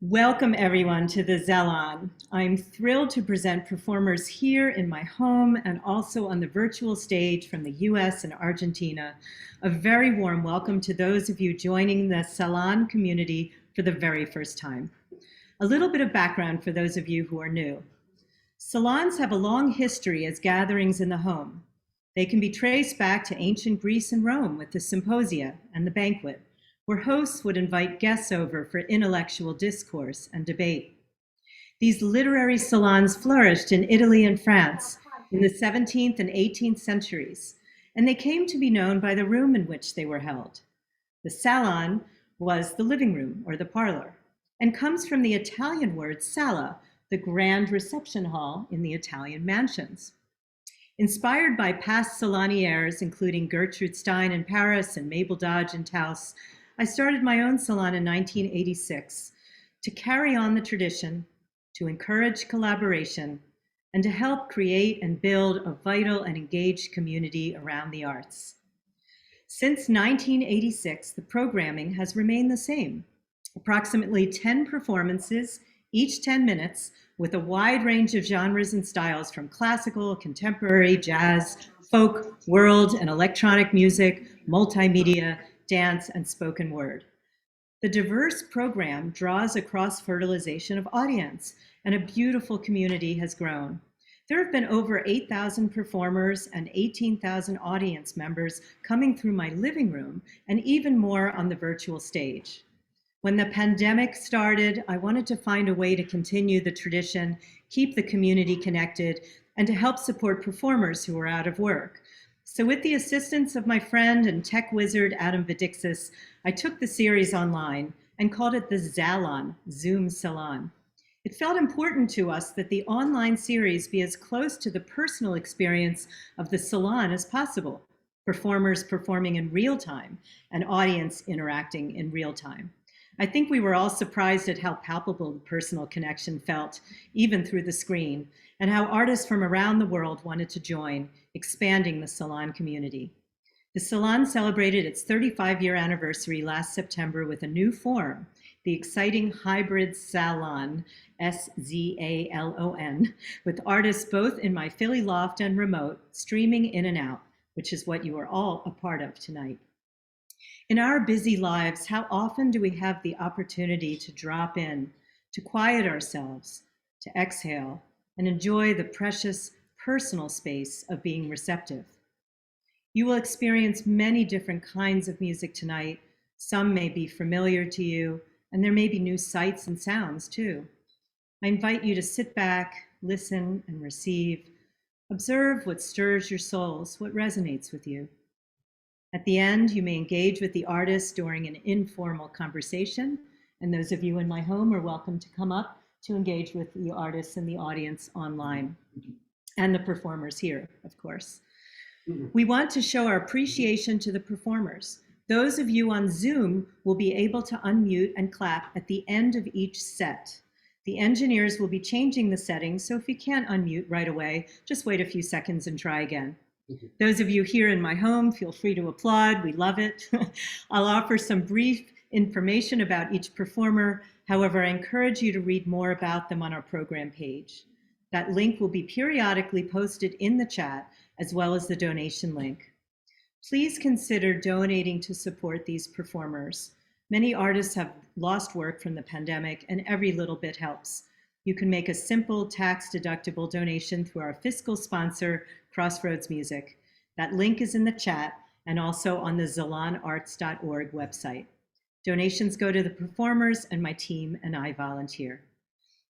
Welcome everyone to the SZalon. I'm thrilled to present performers here in my home and also on the virtual stage from the US and Argentina. A very warm welcome to those of you joining the Salon community for the very first time. A little bit of background for those of you who are new. Salons have a long history as gatherings in the home. They can be traced back to ancient Greece and Rome with the symposia and the banquet, where hosts would invite guests over for intellectual discourse and debate. These literary salons flourished in Italy and France in the 17th and 18th centuries, and they came to be known by the room in which they were held. The salon was the living room or the parlor, and comes from the Italian word sala, the grand reception hall in the Italian mansions. Inspired by past salonières, including Gertrude Stein in Paris and Mabel Dodge in Taos, I started my own salon in 1986 to carry on the tradition, to encourage collaboration, and to help create and build a vital and engaged community around the arts. Since 1986, the programming has remained the same. Approximately 10 performances, each 10 minutes, with a wide range of genres and styles from classical, contemporary, jazz, folk, world, and electronic music, multimedia, dance, and spoken word. The diverse program draws a cross-fertilization of audience, and a beautiful community has grown. There have been over 8,000 performers and 18,000 audience members coming through my living room, and even more on the virtual stage. When the pandemic started, I wanted to find a way to continue the tradition, keep the community connected, and to help support performers who are out of work. So with the assistance of my friend and tech wizard, Adam Vidixis, I took the series online and called it the SZalon, Zoom Salon. It felt important to us that the online series be as close to the personal experience of the salon as possible, performers performing in real time, and audience interacting in real time. I think we were all surprised at how palpable the personal connection felt, even through the screen, and how artists from around the world wanted to join, expanding the Salon community. The Salon celebrated its 35-year anniversary last September with a new form, the exciting hybrid Salon, S-Z-A-L-O-N, with artists both in my Philly loft and remote, streaming in and out, which is what you are all a part of tonight. In our busy lives, how often do we have the opportunity to drop in, to quiet ourselves, to exhale, and enjoy the precious personal space of being receptive? You will experience many different kinds of music tonight. Some may be familiar to you, and there may be new sights and sounds too. I invite you to sit back, listen, and receive. Observe what stirs your souls, what resonates with you. At the end, you may engage with the artist during an informal conversation, and those of you in my home are welcome to come up to engage with the artists and the audience online, and the performers here, of course. We want to show our appreciation to the performers. Those of you on Zoom will be able to unmute and clap at the end of each set. The engineers will be changing the settings, so if you can't unmute right away, just wait a few seconds and try again. Those of you here in my home, feel free to applaud. We love it. I'll offer some brief information about each performer. However, I encourage you to read more about them on our program page. That link will be periodically posted in the chat, as well as the donation link. Please consider donating to support these performers. Many artists have lost work from the pandemic, and every little bit helps. You can make a simple tax-deductible donation through our fiscal sponsor, Crossroads Music. That link is in the chat and also on the ZalonArts.org website. Donations go to the performers, and my team and I volunteer.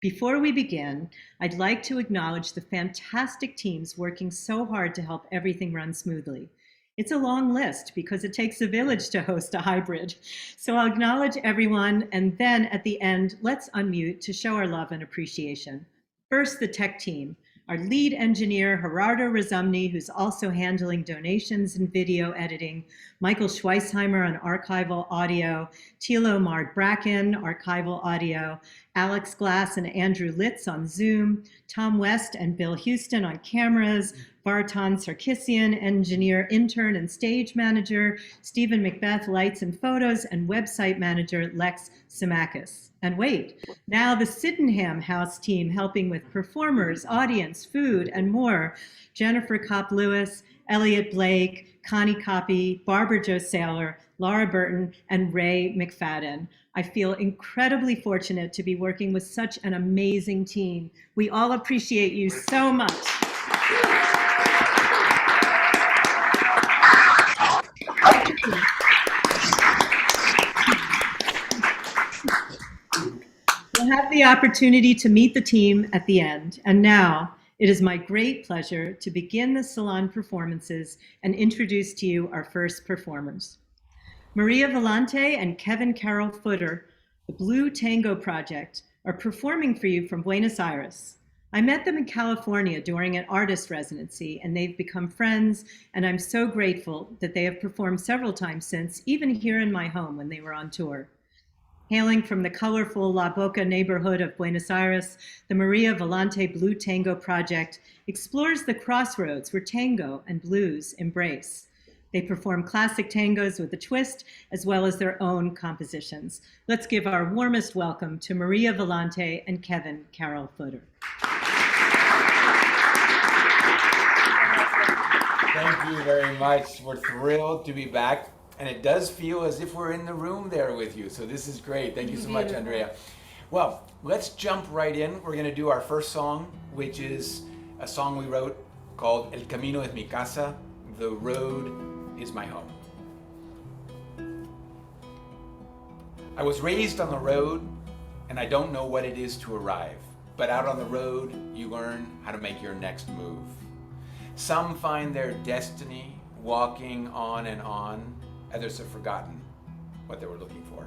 Before we begin, I'd like to acknowledge the fantastic teams working so hard to help everything run smoothly. It's a long list because it takes a village to host a hybrid. So I'll acknowledge everyone, and then at the end, let's unmute to show our love and appreciation. First, the tech team. Our lead engineer, Gerardo Razumny, who's also handling donations and video editing, Michael Schweisheimer on archival audio, Thilo Mard-Bracken, archival audio, Alex Glass and Andrew Litz on Zoom, Tom West and Bill Houston on cameras, Barton Sarkissian, engineer, intern, and stage manager, Stephen Macbeth, lights and photos, and website manager, Lex Simakis. And wait, now the Sydenham House team helping with performers, audience, food, and more. Jennifer Kopp-Lewis, Elliot Blake, Connie Copy, Barbara Jo Saylor, Laura Burton, and Ray McFadden. I feel incredibly fortunate to be working with such an amazing team. We all appreciate you so much. We'll have the opportunity to meet the team at the end. And now, it is my great pleasure to begin the Salon performances and introduce to you our first performers. María Volonté and Kevin Carrel Footer, the Blue Tango Project, are performing for you from Buenos Aires. I met them in California during an artist residency, and they've become friends, and I'm so grateful that they have performed several times since, even here in my home when they were on tour. Hailing from the colorful La Boca neighborhood of Buenos Aires, the María Volonté Blue Tango Project explores the crossroads where tango and blues embrace. They perform classic tangos with a twist, as well as their own compositions. Let's give our warmest welcome to María Volonté and Kevin Carrel Footer. Thank you very much. We're thrilled to be back. And it does feel as if we're in the room there with you. So this is great. Thank you so much, Andrea. Well, let's jump right in. We're going to do our first song, which is a song we wrote called El Camino es mi casa. The road is my home. I was raised on the road, and I don't know what it is to arrive. But out on the road, you learn how to make your next move. Some find their destiny walking on and on. Others have forgotten what they were looking for.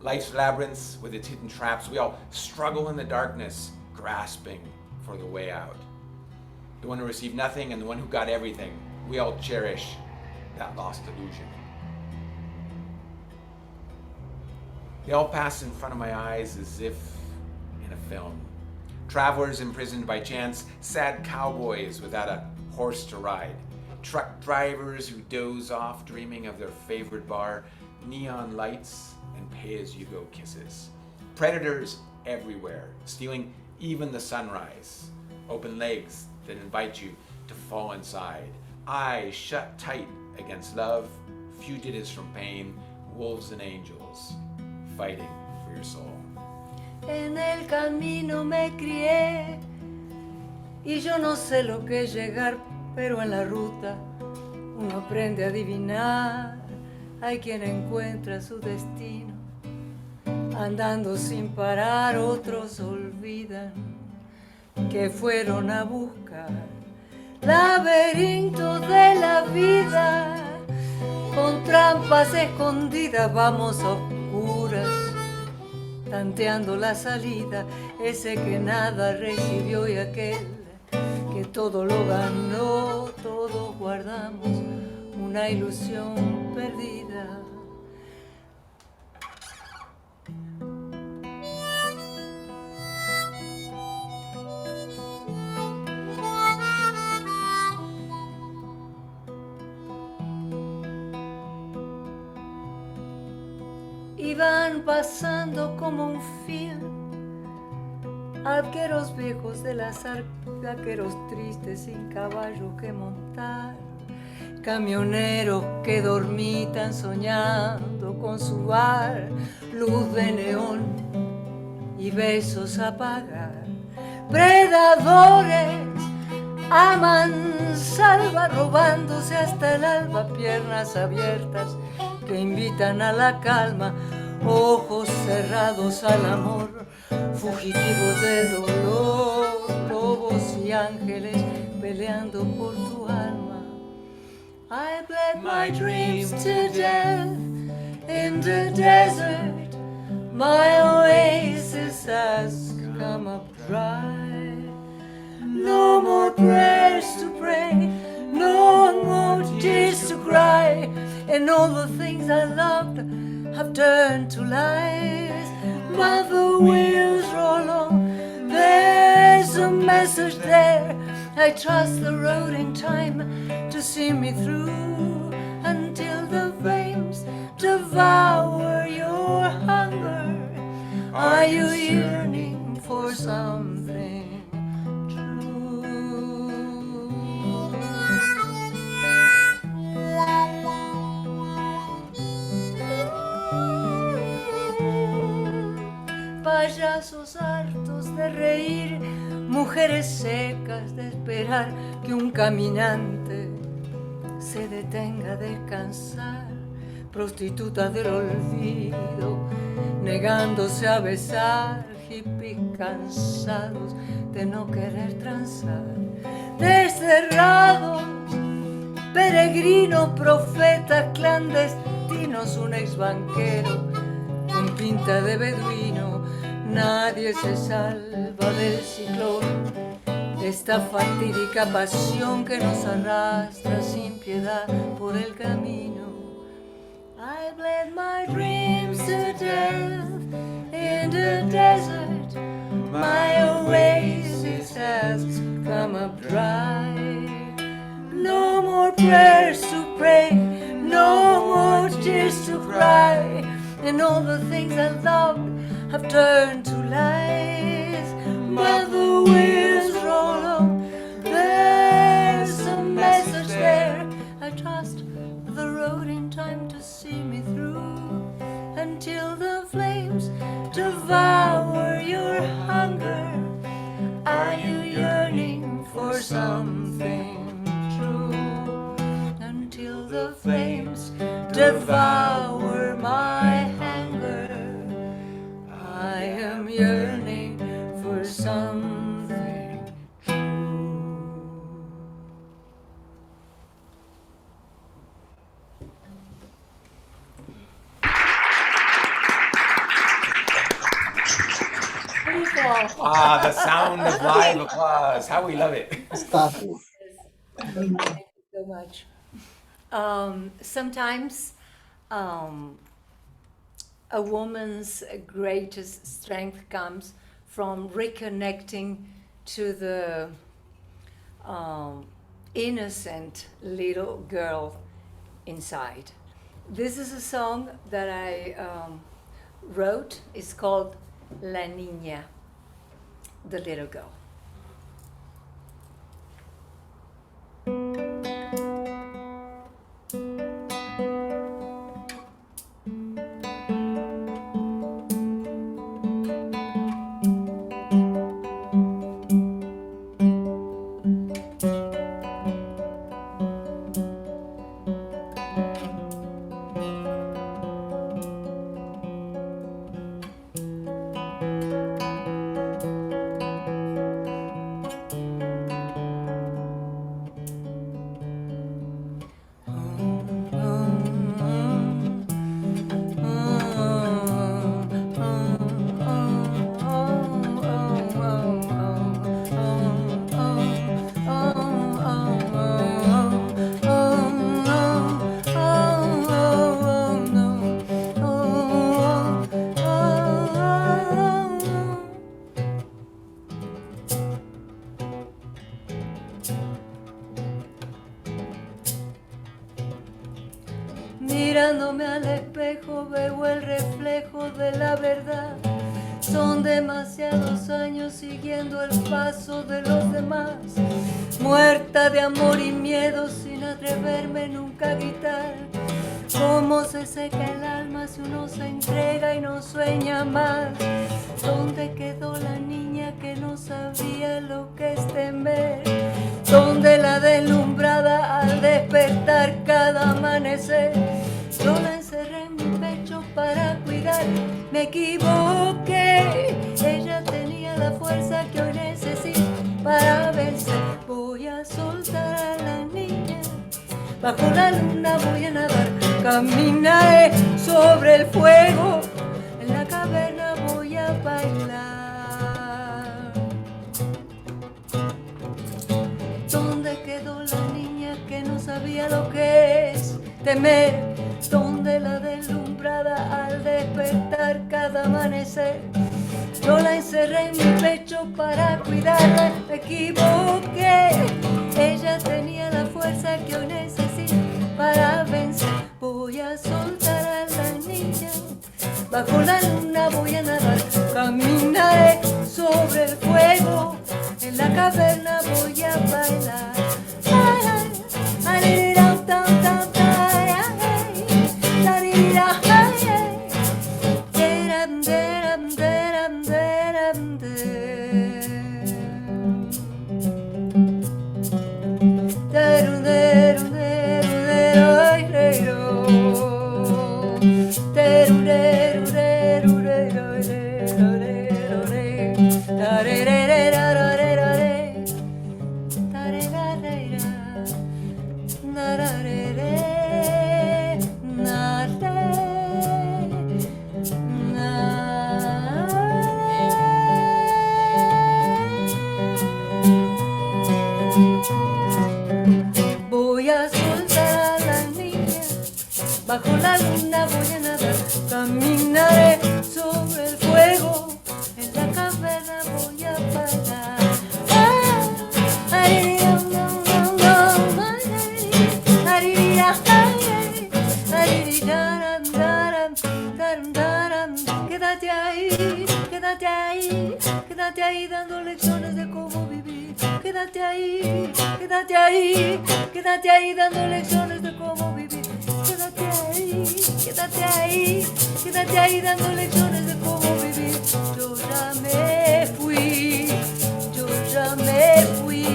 Life's labyrinths with its hidden traps, we all struggle in the darkness, grasping for the way out. The one who received nothing and the one who got everything, we all cherish that lost illusion. They all pass in front of my eyes as if in a film. Travelers imprisoned by chance, sad cowboys without a horse to ride. Truck drivers who doze off dreaming of their favorite bar, neon lights and pay-as-you-go kisses. Predators everywhere, stealing even the sunrise. Open legs that invite you to fall inside. Eyes shut tight against love, fugitives from pain, wolves and angels, fighting for your soul. En el camino me crié y yo no sé lo que es llegar, pero en la ruta uno aprende a adivinar. Hay quien encuentra su destino andando sin parar, otros olvidan que fueron a buscar laberintos de la vida. Con trampas escondidas vamos a oscuras, tanteando la salida, ese que nada recibió y aquel que todo lo ganó. Todos guardamos una ilusión perdida. Iban pasando como un film arqueros viejos del azar, vaqueros tristes sin caballos que montar, camioneros que dormitan soñando con su bar, luz de neón y besos a pagar. Predadores a mansalva robándose hasta el alba, piernas abiertas que invitan a la calma, ojos cerrados al amor, fugitivos de dolor, lobos y ángeles peleando por tu alma. I bled my dreams to death in the desert, my oasis has come up dry. No more prayers to pray, no more tears to cry, and all the things I loved have turned to lies. But the wheels roll on, there's a message there, I trust the road in time to see me through until the flames devour your hunger. Are you yearning for something true? Payasos hartos de reír, mujeres secas de esperar que un caminante se detenga a descansar, prostitutas del olvido, negándose a besar, hippies cansados de no querer transar, desterrados, peregrinos, profetas clandestinos, un ex banquero con pinta de beduino. Nadie se salva del ciclón, de esta fatídica pasión que nos arrastra sin piedad por el camino. I bled my dreams to death in the desert. My oasis has come up dry. No more prayers to pray, no more tears to cry, and all the things I loved have turned to lies. But the wheels roll on, there's a message there. I trust the road in time to see me through until the flames devour your hunger. Are you yearning for something true? Until the flames devour my hunger, I am yearning for something true. Ah, the sound of live applause. How we love it. Thank you so much. Sometimes a woman's greatest strength comes from reconnecting to the innocent little girl inside. This is a song that I wrote. It's called La Niña, the little girl. Mirándome al espejo veo el reflejo de la verdad. Son demasiados años siguiendo el paso de los demás. Muerta de amor y miedo sin atreverme nunca a gritar. Cómo se seca el alma si uno se entrega y no sueña más. ¿Dónde quedó la niña que no sabía lo que es temer? ¿Dónde la deslumbrada al despertar cada amanecer? Yo la encerré en mi pecho para cuidar, me equivoqué. Ella tenía la fuerza que hoy necesito para vencer. Voy a soltar a la niña, bajo la luna voy a nadar. Caminaré sobre el fuego, en la caverna voy a bailar. ¿Dónde quedó la niña que no sabía lo que es temer? ¿Dónde la deslumbrada al despertar cada amanecer? Yo la encerré en mi pecho para cuidarla, me equivoqué. Ella tenía la fuerza que hoy necesito para vencer. Voy a soltar a la niña, bajo la luna voy a nadar. Caminaré sobre el fuego, en la caverna voy a bailar. Voy a soltar a la niña, bajo la luna voy a nadar. Caminaré sobre el fuego, en la caverna voy a bailar. Quédate ahí, quédate ahí, quédate ahí dando lecciones de cómo vivir. Quédate ahí, quédate ahí, quédate ahí dando lecciones de cómo vivir. Quédate ahí, quédate ahí, quédate ahí dando lecciones de cómo vivir. Yo ya me fui, yo ya me fui.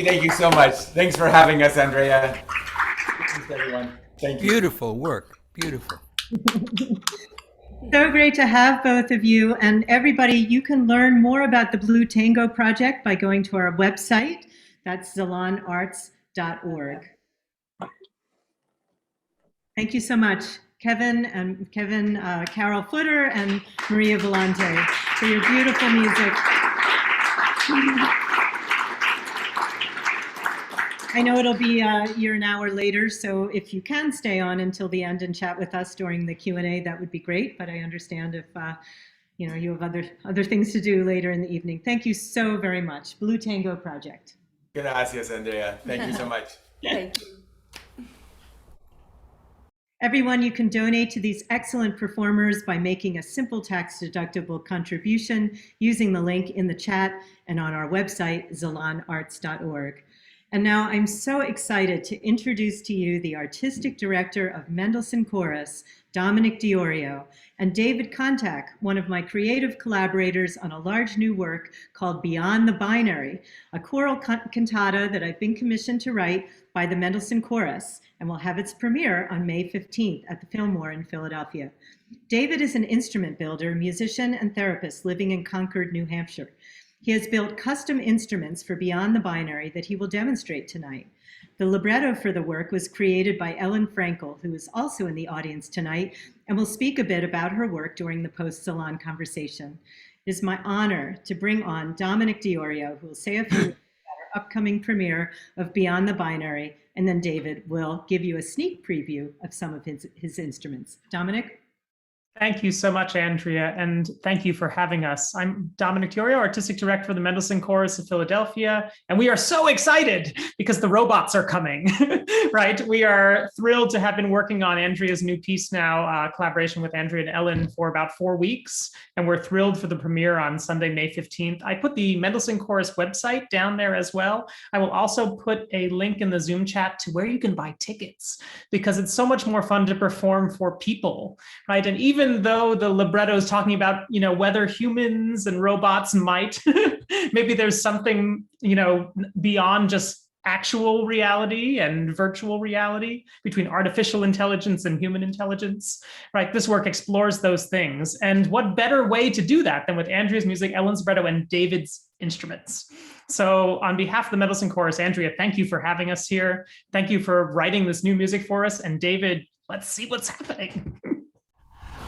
Thank you so much. Thanks for having us, Andrea. Thanks, everyone. Thank you. Beautiful work. Beautiful. So great to have both of you. And everybody, you can learn more about the Blue Tango Project by going to our website. That's SZalonArts.org. Thank you so much, Kevin Carrel Footer and María Volonté, for your beautiful music. I know it'll be you're an hour later, so if you can stay on until the end and chat with us during the Q&A, that would be great. But I understand if you have other things to do later in the evening. Thank you so very much, Blue Tango Project. Gracias, Andrea. Thank you so much. Thank you. Everyone, you can donate to these excellent performers by making a simple tax-deductible contribution using the link in the chat and on our website, SZalonArts.org. And now I'm so excited to introduce to you the artistic director of Mendelssohn Chorus, Dominic Diorio, and David Kontak, one of my creative collaborators on a large new work called Beyond the Binary, a choral cantata that I've been commissioned to write by the Mendelssohn Chorus, and will have its premiere on May 15th at the Fillmore in Philadelphia. David is an instrument builder, musician, and therapist living in Concord, New Hampshire. He has built custom instruments for Beyond the Binary that he will demonstrate tonight. The libretto for the work was created by Ellen Frankel, who is also in the audience tonight and will speak a bit about her work during the post-Salon conversation. It is my honor to bring on Dominic Diorio, who will say a few words about our upcoming premiere of Beyond the Binary, and then David will give you a sneak preview of some of his instruments. Dominic? Thank you so much, Andrea, and thank you for having us. I'm Dominic Diorio, Artistic Director for the Mendelssohn Chorus of Philadelphia, and we are so excited because the robots are coming, right? We are thrilled to have been working on Andrea's new piece now, collaboration with Andrea and Ellen for about 4 weeks, and we're thrilled for the premiere on Sunday, May 15th. I put the Mendelssohn Chorus website down there as well. I will also put a link in the Zoom chat to where you can buy tickets, because it's so much more fun to perform for people, right? And even though the libretto is talking about, whether humans and robots might, maybe there's something, beyond just actual reality and virtual reality between artificial intelligence and human intelligence, right? This work explores those things. And what better way to do that than with Andrea's music, Ellen's libretto, and David's instruments. So on behalf of the Mendelssohn Chorus, Andrea, thank you for having us here. Thank you for writing this new music for us. And David, Let's see what's happening.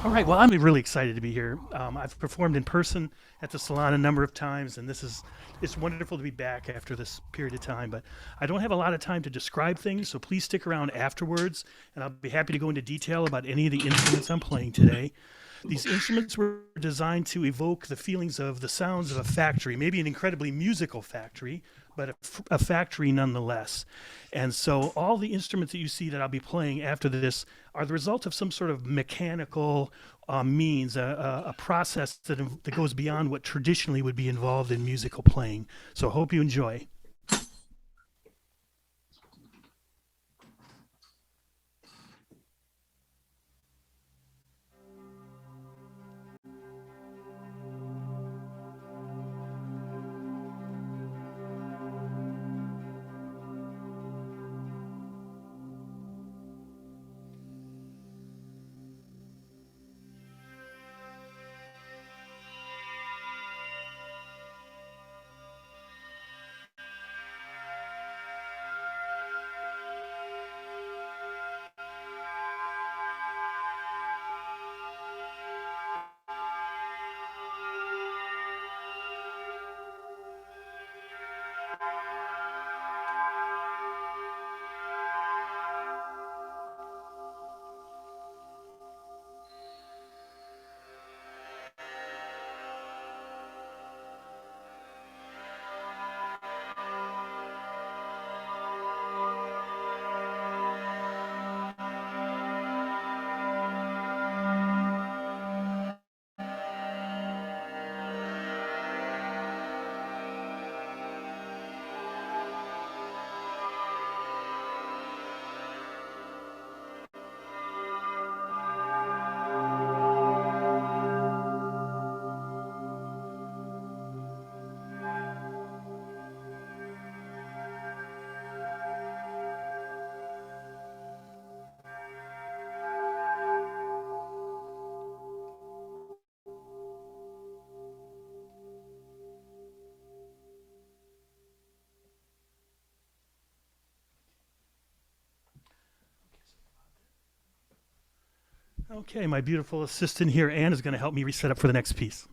All right, well, I'm really excited to be here. I've performed in person at the Salon a number of times, and it's wonderful to be back after this period of time, but I don't have a lot of time to describe things, so please stick around afterwards, and I'll be happy to go into detail about any of the instruments I'm playing today. These instruments were designed to evoke the feelings of the sounds of a factory, maybe an incredibly musical factory, but a factory nonetheless. And so all the instruments that you see that I'll be playing after this are the result of some sort of mechanical means, a process that goes beyond what traditionally would be involved in musical playing. So I hope you enjoy. Okay, my beautiful assistant here, Anne, is going to help me reset up for the next piece.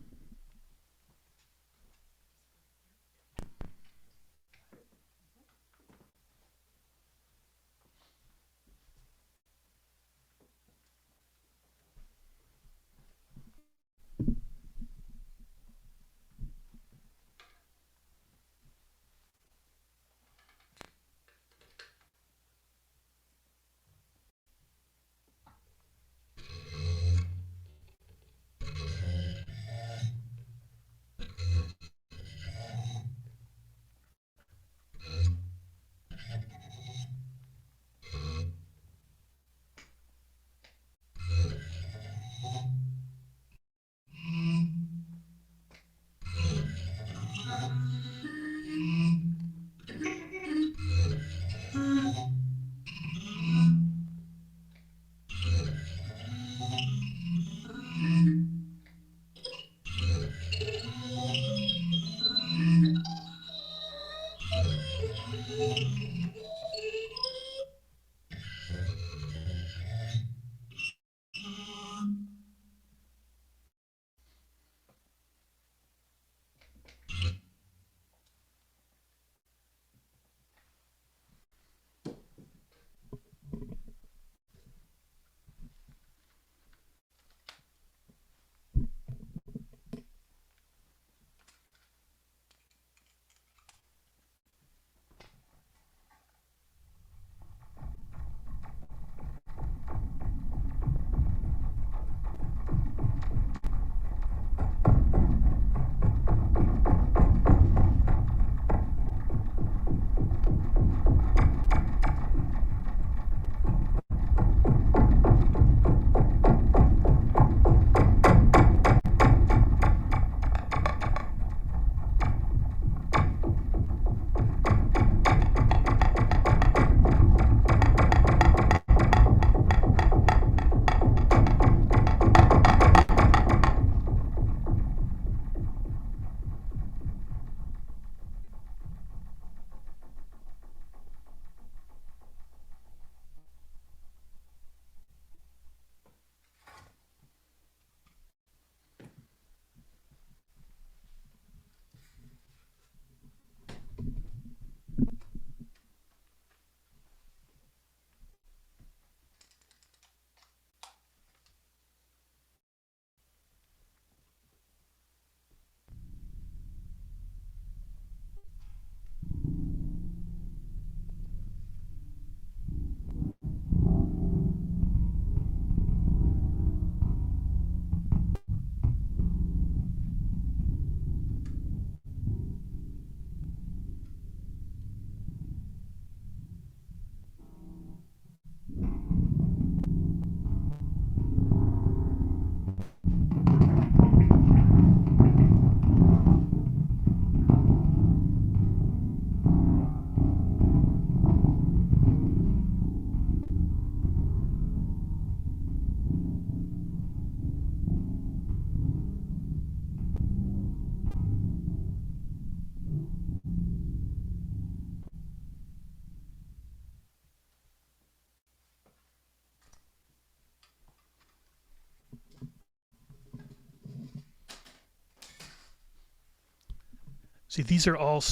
See, these are all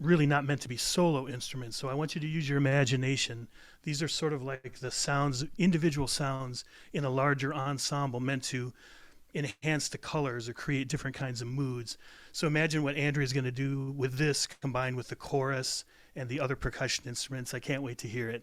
really not meant to be solo instruments, so I want you to use your imagination. These are sort of like the sounds, individual sounds in a larger ensemble meant to enhance the colors or create different kinds of moods. So imagine what Andrea is going to do with this combined with the chorus and the other percussion instruments. I can't wait to hear it.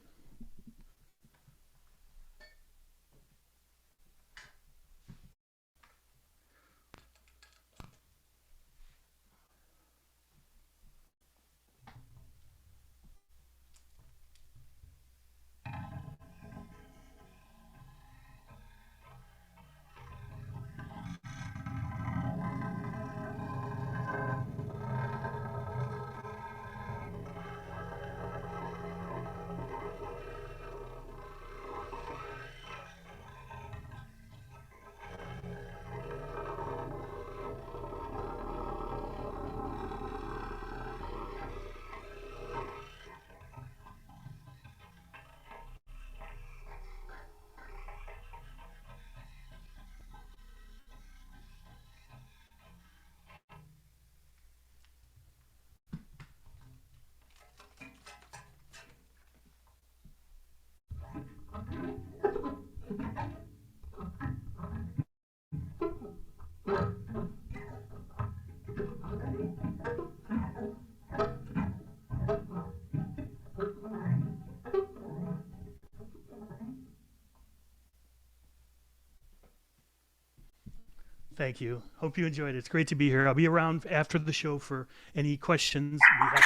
Thank you. Hope you enjoyed it. It's great to be here. I'll be around after the show for any questions. I'll be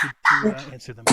happy to answer them.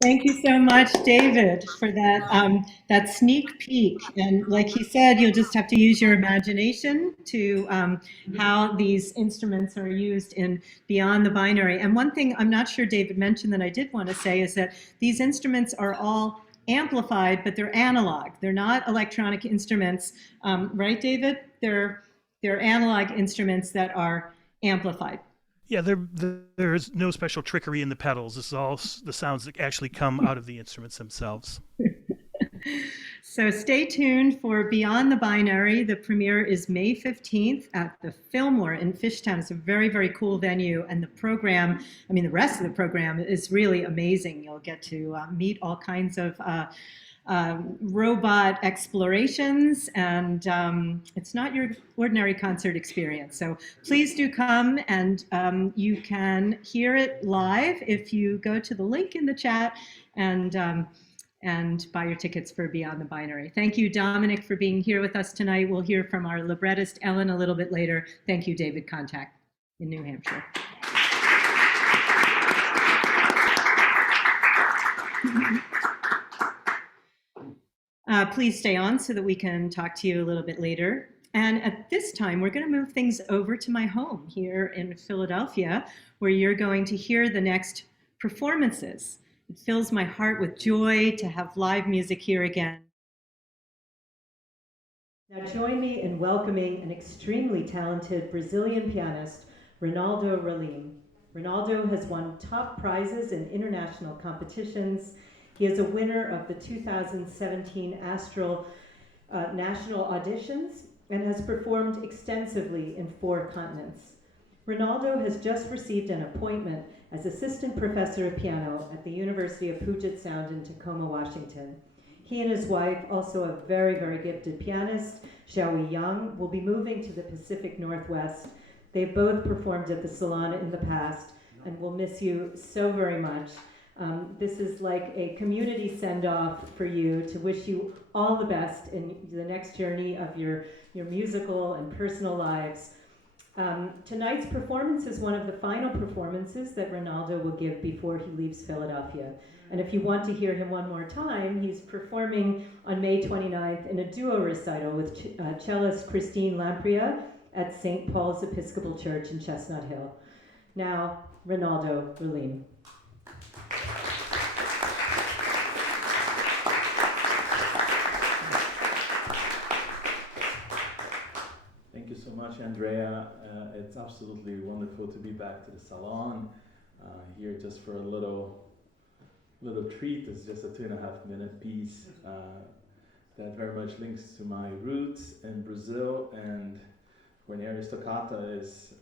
Thank you so much, David, for that sneak peek. And like he said, you'll just have to use your imagination to how these instruments are used in Beyond the Binary. And one thing I'm not sure David mentioned that I did want to say is that these instruments are all amplified, but they're analog. They're not electronic instruments, right, David? They're analog instruments that are amplified. Yeah, there's no special trickery in the pedals. This is all the sounds that actually come out of the instruments themselves. So stay tuned for Beyond the Binary. The premiere is May 15th at the Fillmore in Fishtown. It's a very, very cool venue. And the program, I mean, the rest of the program is really amazing. You'll get to meet all kinds of robot explorations, and it's not your ordinary concert experience. So please do come, and you can hear it live if you go to the link in the chat and buy your tickets for Beyond the Binary. Thank you, Dominic, for being here with us tonight. We'll hear from our librettist, Ellen, a little bit later. Thank you, David Contact in New Hampshire. Please stay on so that we can talk to you a little bit later. And at this time, we're going to move things over to my home here in Philadelphia, where you're going to hear the next performances. It fills my heart with joy to have live music here again. Now join me in welcoming an extremely talented Brazilian pianist, Rolando Rolim. Rolando has won top prizes in international competitions. He is a winner of the 2017 Astral National Auditions and has performed extensively in 4 continents. Rolando has just received an appointment as assistant professor of piano at the University of Puget Sound in Tacoma, Washington. He and his wife, also a very, very gifted pianist, Xiaoyi Yang, will be moving to the Pacific Northwest. They've both performed at the Salon in the past and will miss you so very much. This is like a community send-off for you to wish you all the best in the next journey of your musical and personal lives. Tonight's performance is one of the final performances that Rolando will give before he leaves Philadelphia. And if you want to hear him one more time, he's performing on May 29th in a duo recital with cellist Christine Lampria at St. Paul's Episcopal Church in Chestnut Hill. Now, Rolando Rolim. Thank you so much, Andrea. It's absolutely wonderful to be back to the Salon, here just for a little little treat is just a 2.5-minute piece that very much links to my roots in Brazil, and Guarnieri's Toccata is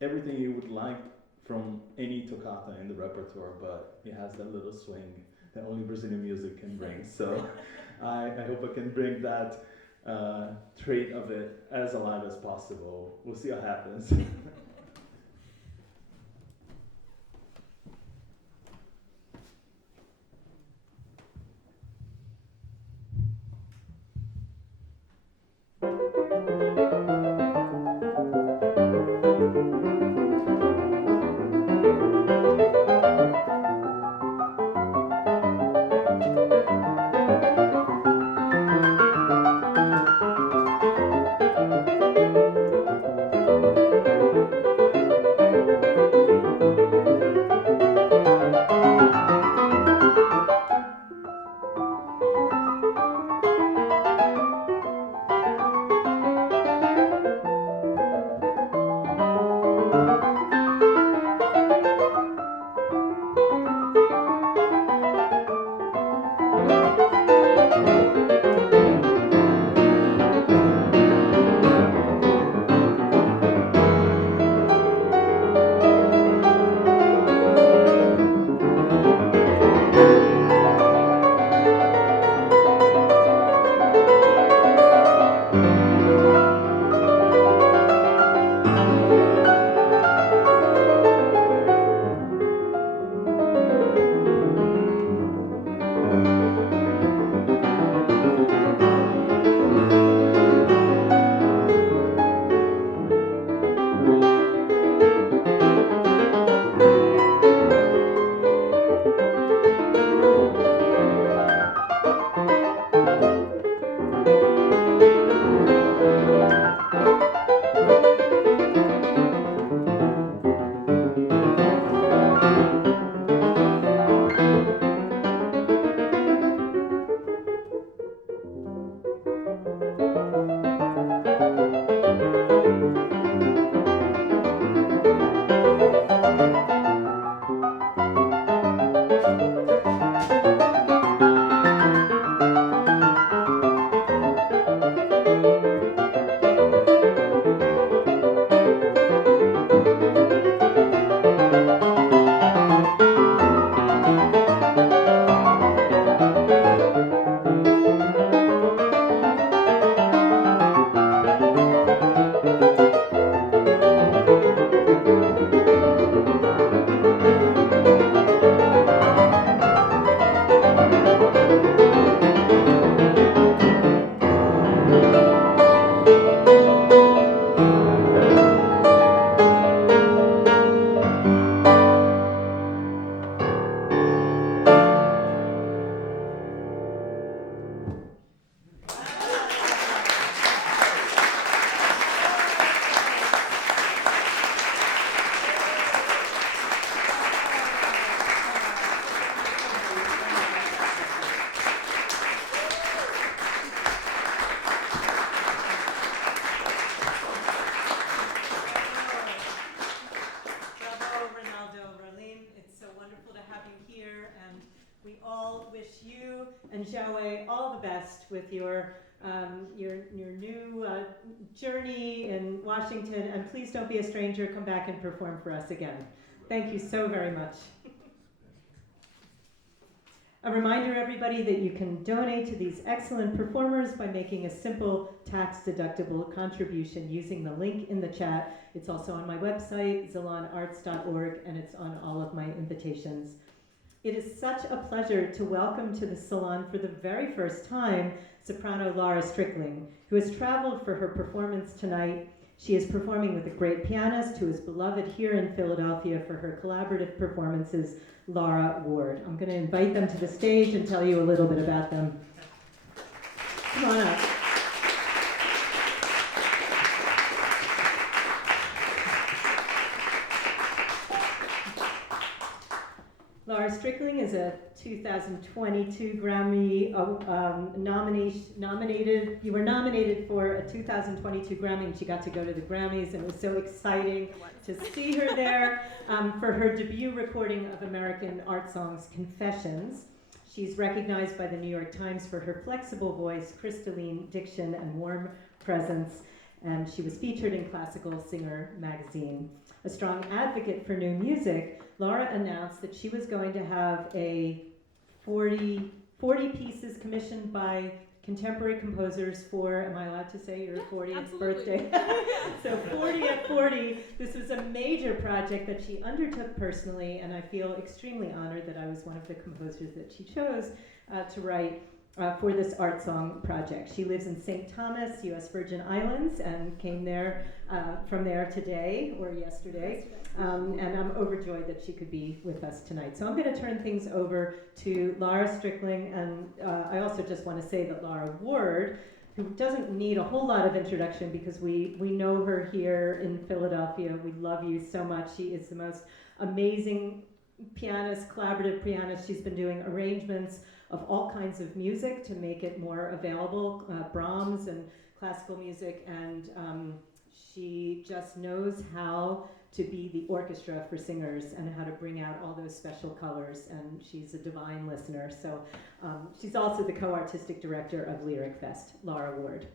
everything you would like from any toccata in the repertoire, but it has that little swing that only Brazilian music can bring. So I hope I can bring that trait of it as alive as possible. We'll see what happens. with your new journey in Washington, and please don't be a stranger. Come back and perform for us again. Thank you so very much. A reminder, everybody, that you can donate to these excellent performers by making a simple tax-deductible contribution using the link in the chat. It's also on my website, zalonarts.org, and it's on all of my invitations. It is such a pleasure to welcome to the Salon for the very first time soprano Laura Strickling, who has traveled for her performance tonight. She is performing with a great pianist who is beloved here in Philadelphia for her collaborative performances, Laura Ward. I'm going to invite them to the stage and tell you a little bit about them. Come on up. Laura Strickling is a 2022 Grammy nominated. You were nominated for a 2022 Grammy, and she got to go to the Grammys, and it was so exciting to see her there for her debut recording of American art songs, Confessions. She's recognized by the New York Times for her flexible voice, crystalline diction, and warm presence, and she was featured in Classical Singer magazine. A strong advocate for new music, Laura announced that she was going to have a 40 pieces commissioned by contemporary composers for, am I allowed to say your 40th absolutely. birthday? So 40 at 40, this was a major project that she undertook personally, and I feel extremely honored that I was one of the composers that she chose to write for this art song project. She lives in St. Thomas, U.S. Virgin Islands, and came there from there today or yesterday. And I'm overjoyed that she could be with us tonight. So I'm going to turn things over to Laura Strickling, and I also just want to say that Laura Ward, who doesn't need a whole lot of introduction because we know her here in Philadelphia. We love you so much. She is the most amazing pianist, collaborative pianist. She's been doing arrangements of all kinds of music to make it more available, Brahms and classical music, and she just knows how to be the orchestra for singers and how to bring out all those special colors, and she's a divine listener. So she's also the co-artistic director of Lyric Fest. Laura Ward.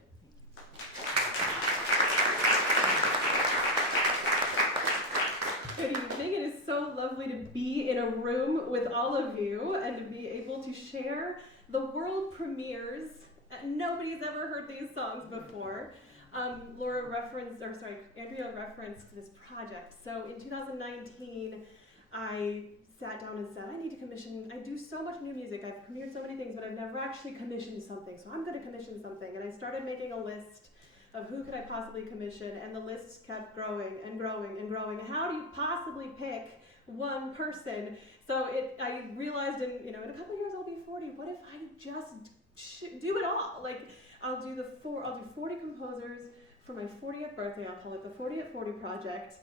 Good evening. It is so lovely to be in a room with all of you and to be able to share the world premieres. Nobody's ever heard these songs before. Andrea referenced this project. So in 2019, I sat down and said, I need to commission, I do so much new music, I've premiered so many things, but I've never actually commissioned something, so I'm gonna commission something. And I started making a list of who could I possibly commission, and the list kept growing and growing and growing. How do you possibly pick one person? So I realized in a couple of years I'll be 40. What if I just do it all? Like, I'll do 40 composers for my 40th birthday. I'll call it the 40 at 40 project.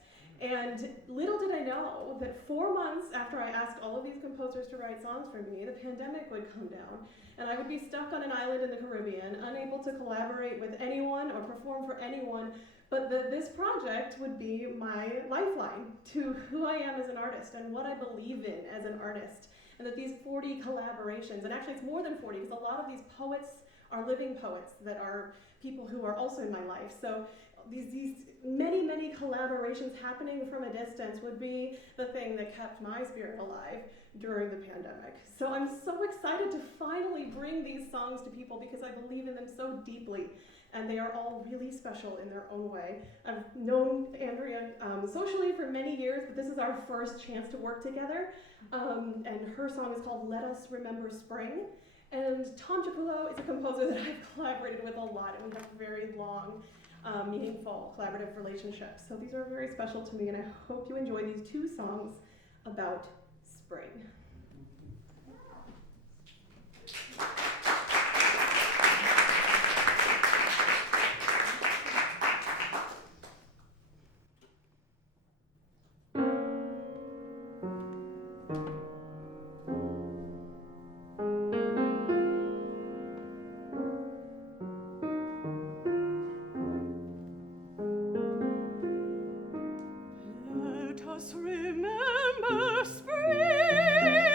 And little did I know that 4 months after I asked all of these composers to write songs for me, the pandemic would come down, and I would be stuck on an island in the Caribbean, unable to collaborate with anyone or perform for anyone, but this project would be my lifeline to who I am as an artist and what I believe in as an artist. And that these 40 collaborations, and actually it's more than 40, because a lot of these poets are living poets that are people who are also in my life. So these many collaborations happening from a distance would be the thing that kept my spirit alive during the pandemic. So I'm so excited to finally bring these songs to people because I believe in them so deeply, and they are all really special in their own way. I've known Andrea socially for many years, but this is our first chance to work together. And her song is called Let Us Remember Spring. And Tom Cipullo is a composer that I've collaborated with a lot, and we have very long, meaningful collaborative relationships. So these are very special to me, and I hope you enjoy these two songs about spring. Let us remember spring.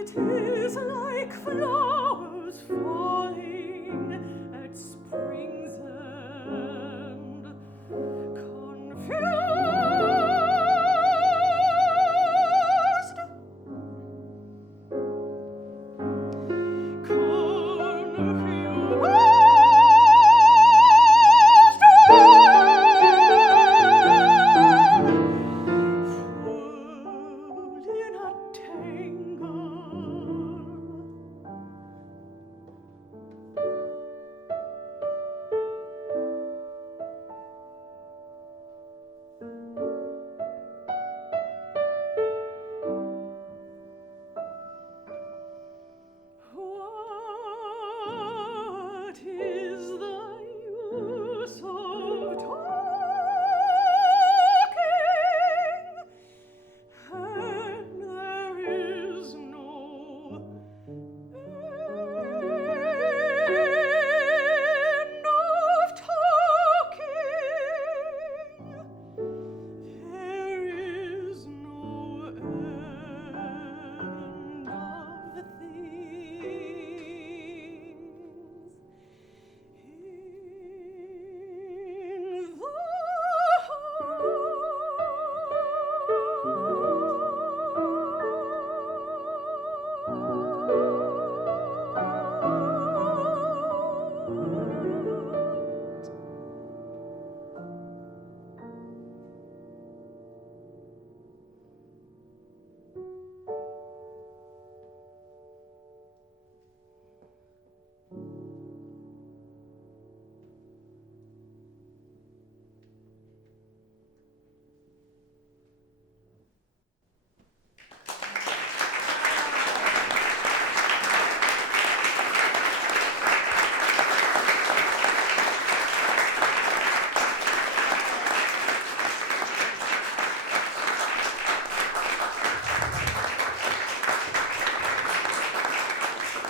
It is like flowers falling at spring's end, confused.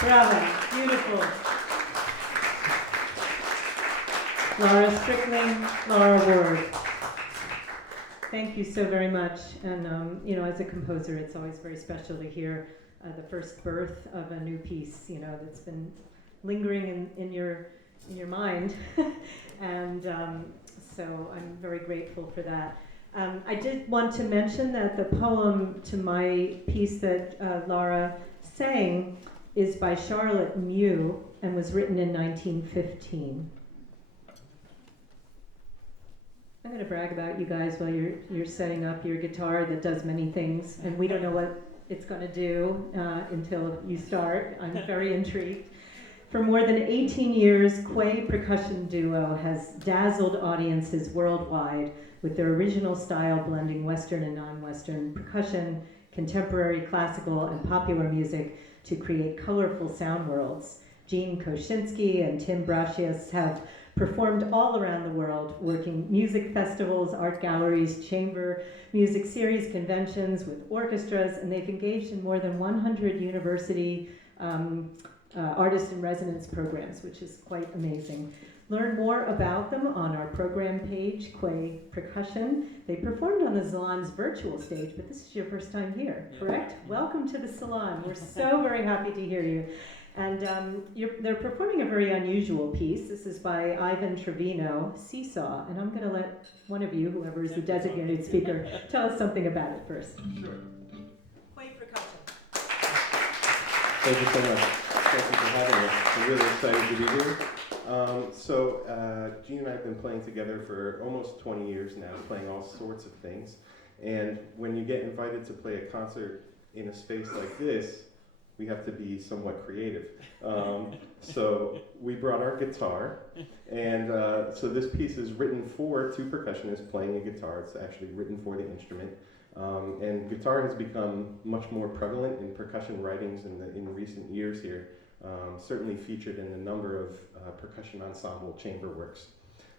Bravo, beautiful. Laura Strickling, Laura Ward. Thank you so very much. And as a composer, it's always very special to hear the first birth of a new piece, that's been lingering in your mind. And so I'm very grateful for that. I did want to mention that the poem to my piece that Laura sang is by Charlotte Mew and was written in 1915. I'm going to brag about you guys while you're setting up your guitar that does many things, and we don't know what it's going to do until you start. I'm very intrigued. For more than 18 years, Quey Percussion Duo has dazzled audiences worldwide with their original style blending Western and non-Western percussion, contemporary, classical, and popular music to create colorful sound worlds. Gene Koshinsky and Tim Brashius have performed all around the world, working music festivals, art galleries, chamber music series, conventions with orchestras, and they've engaged in more than 100 university artist in residence programs, which is quite amazing. Learn more about them on our program page, Quey Percussion. They performed on the Salon's virtual stage, but this is your first time here, correct? Welcome to the Salon. We're so very happy to hear you. And they're performing a very unusual piece. This is by Ivan Trevino, Seesaw. And I'm going to let one of you, whoever is the designated speaker, tell us something about it first. Sure. Quey Percussion. Thank you so much. Thank you for having us. We're really excited to be here. Gene and I have been playing together for almost 20 years now, playing all sorts of things. And when you get invited to play a concert in a space like this, we have to be somewhat creative. So we brought our guitar, and so this piece is written for two percussionists playing a guitar. It's actually written for the instrument. And guitar has become much more prevalent in percussion writings in recent years here. Certainly featured in a number of percussion ensemble chamber works.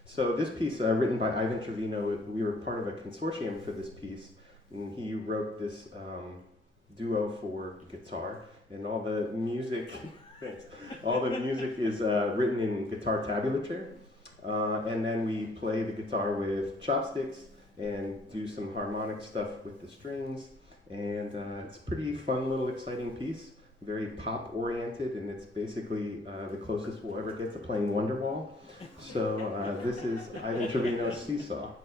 So this piece, written by Ivan Trevino, we were part of a consortium for this piece, and he wrote this duo for guitar, and all the music, thanks, all the music is written in guitar tablature, and then we play the guitar with chopsticks and do some harmonic stuff with the strings, and it's a pretty fun little exciting piece. very pop oriented, and it's basically the closest we'll ever get to playing Wonderwall. So this is Ivan Trevino's Seesaw.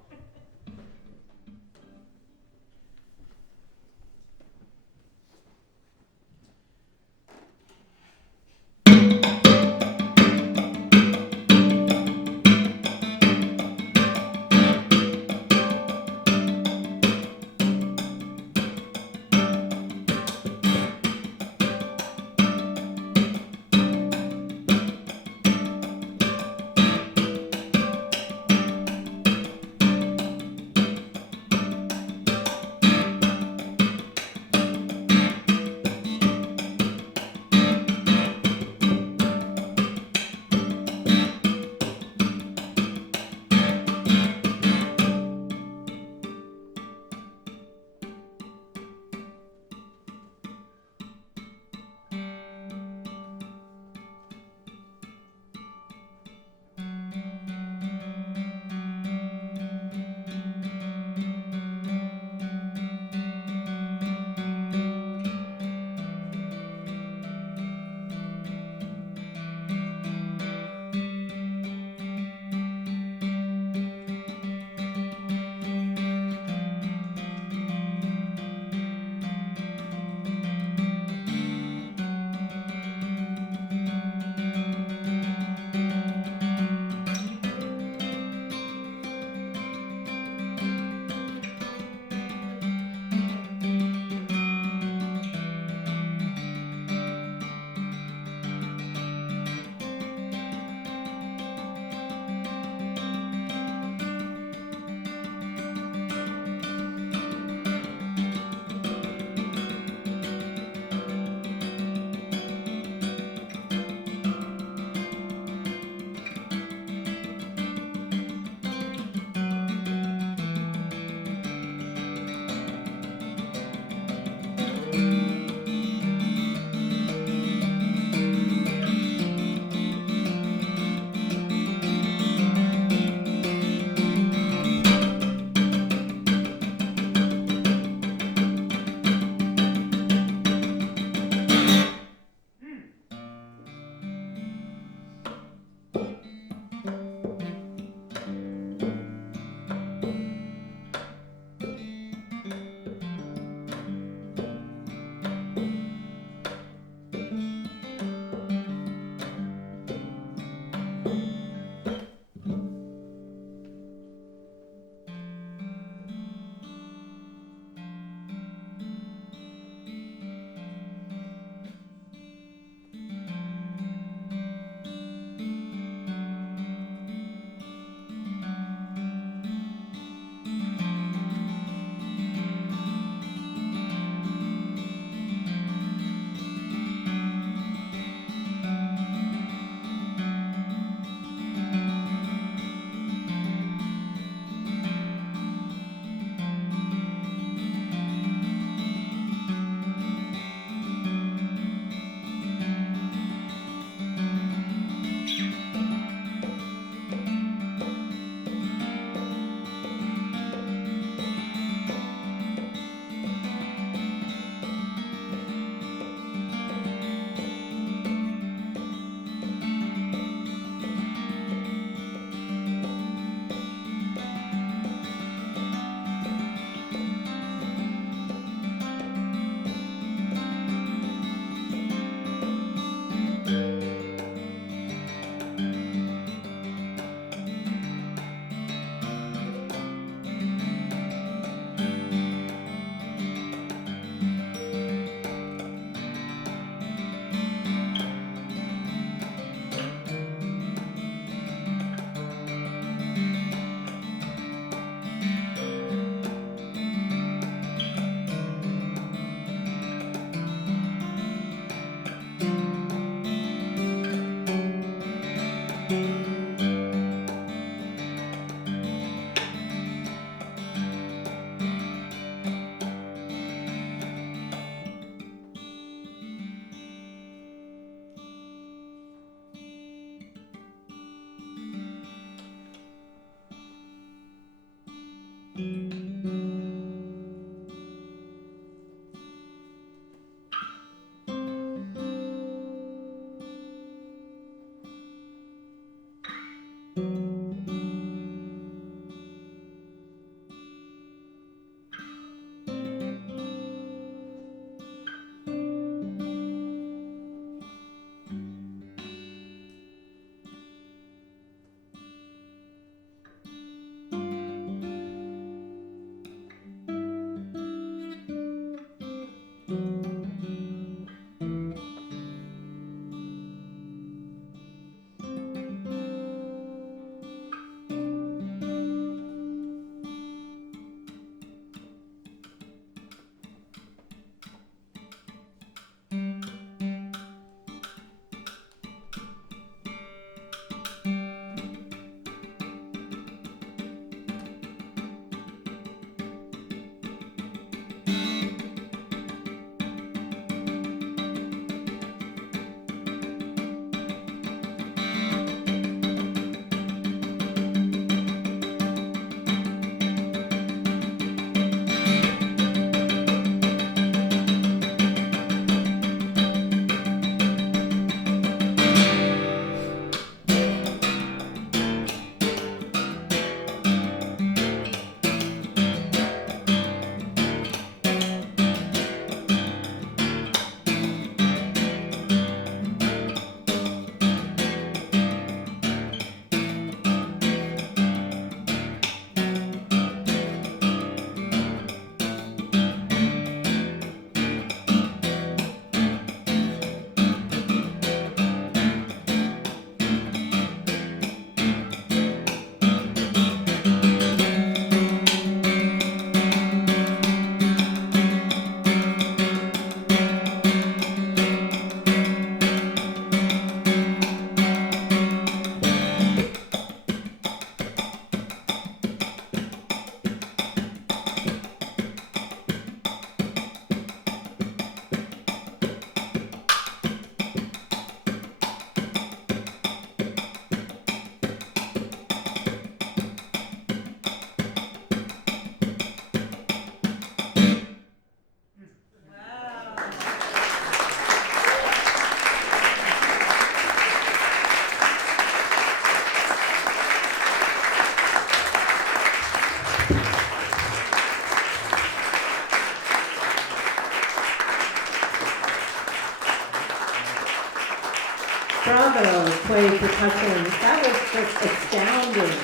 Bravo, Quey Percussion. That was just astounding.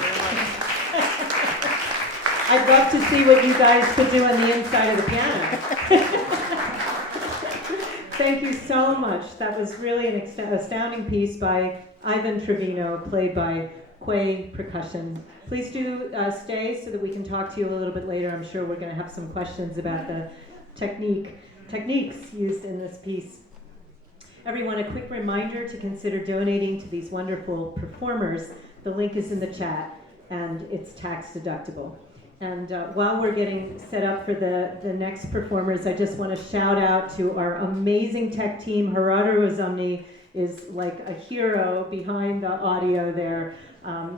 I'd love to see what you guys could do on the inside of the piano. Thank you so much. That was really an astounding piece by Ivan Trevino, played by Quey Percussion. Please do stay so that we can talk to you a little bit later. I'm sure we're going to have some questions about the techniques used in this piece. Everyone, a quick reminder to consider donating to these wonderful performers. The link is in the chat, and it's tax deductible. And while we're getting set up for the next performers, I just want to shout out to our amazing tech team. Gerardo Rozumny is like a hero behind the audio there.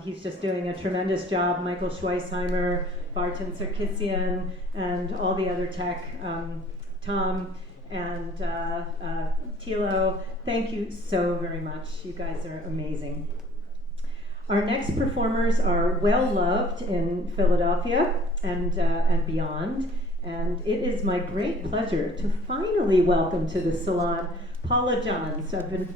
He's just doing a tremendous job. Michael Schweisheimer, Barton Sarkissian, and all the other tech, Tom and Tilo. Thank you so very much. You guys are amazing. Our next performers are well loved in Philadelphia and beyond, and it is my great pleasure to finally welcome to the Salon Paula Johns. I've been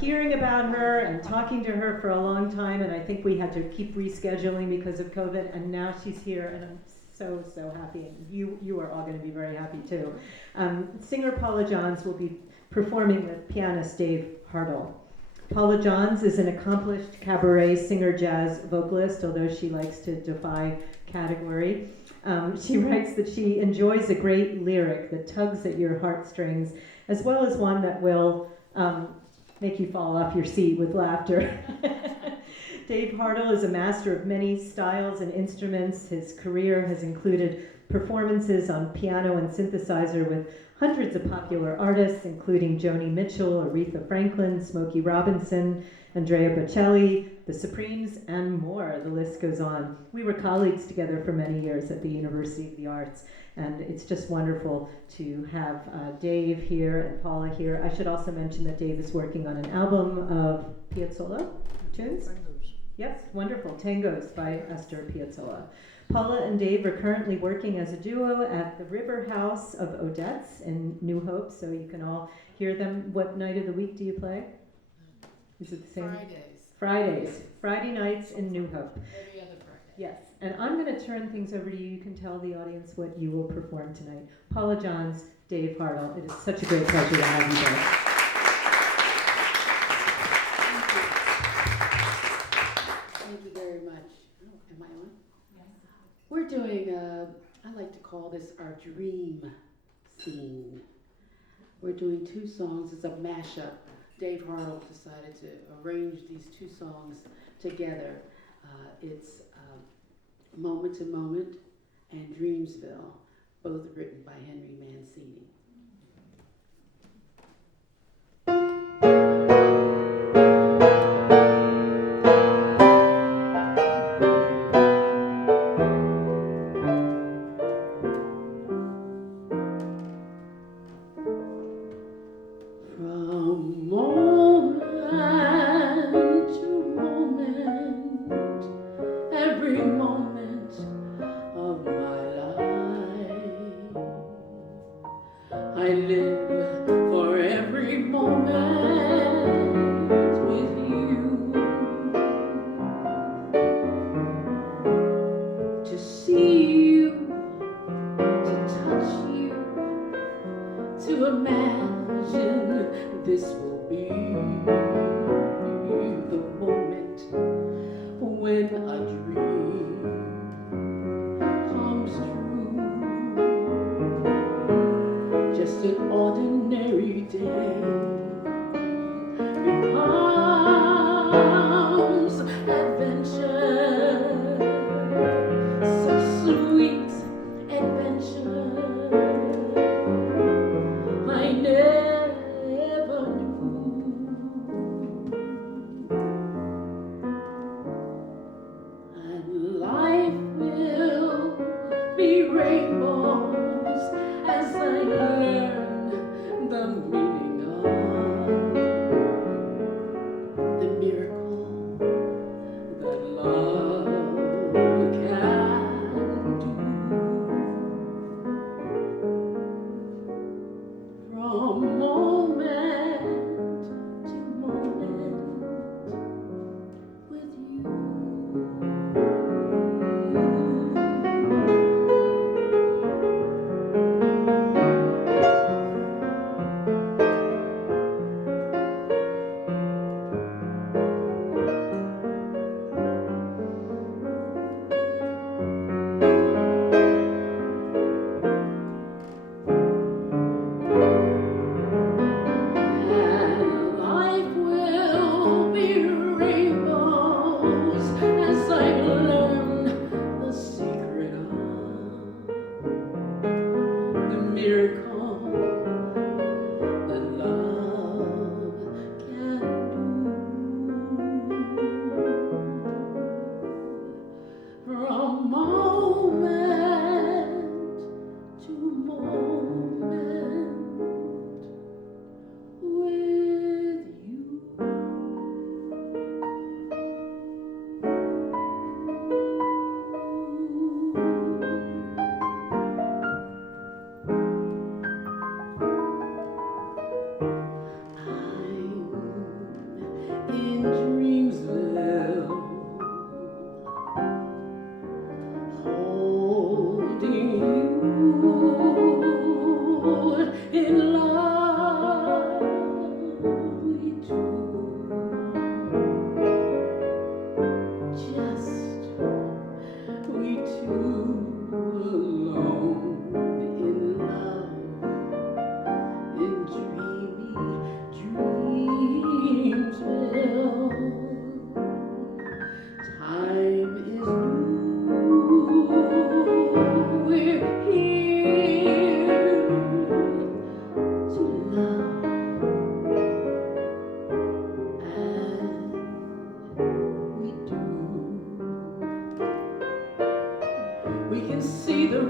hearing about her and talking to her for a long time, and I think we had to keep rescheduling because of COVID, and now she's here, and I'm so happy. You are all going to be very happy too. Singer Paula Johns will be performing with pianist Dave Hartl. Paula Johns is an accomplished cabaret singer jazz vocalist, although she likes to defy category. She writes that she enjoys a great lyric that tugs at your heartstrings, as well as one that will make you fall off your seat with laughter. Dave Hartl is a master of many styles and instruments. His career has included performances on piano and synthesizer with hundreds of popular artists, including Joni Mitchell, Aretha Franklin, Smokey Robinson, Andrea Bocelli, The Supremes, and more. The list goes on. We were colleagues together for many years at the University of the Arts, and it's just wonderful to have Dave here and Paula here. I should also mention that Dave is working on an album of Piazzolla tunes. Yes, wonderful. Tangos by Astor Piazzolla. Paula and Dave are currently working as a duo at the River House of Odette's in New Hope, so you can all hear them. What night of the week do you play? Is it the same? Fridays. Friday nights in New Hope. Every other Friday. Yes, and I'm going to turn things over to you. You can tell the audience what you will perform tonight. Paula Johns, Dave Hartl. It is such a great pleasure to have you both. Thank you very much. Oh, am I on? We're doing, I like to call this our dream scene. We're doing two songs. It's a mashup. Dave Hartl decided to arrange these two songs together. It's Moment to Moment and Dreamsville, both written by Henri Mancini. Rainbows as I learn the meaning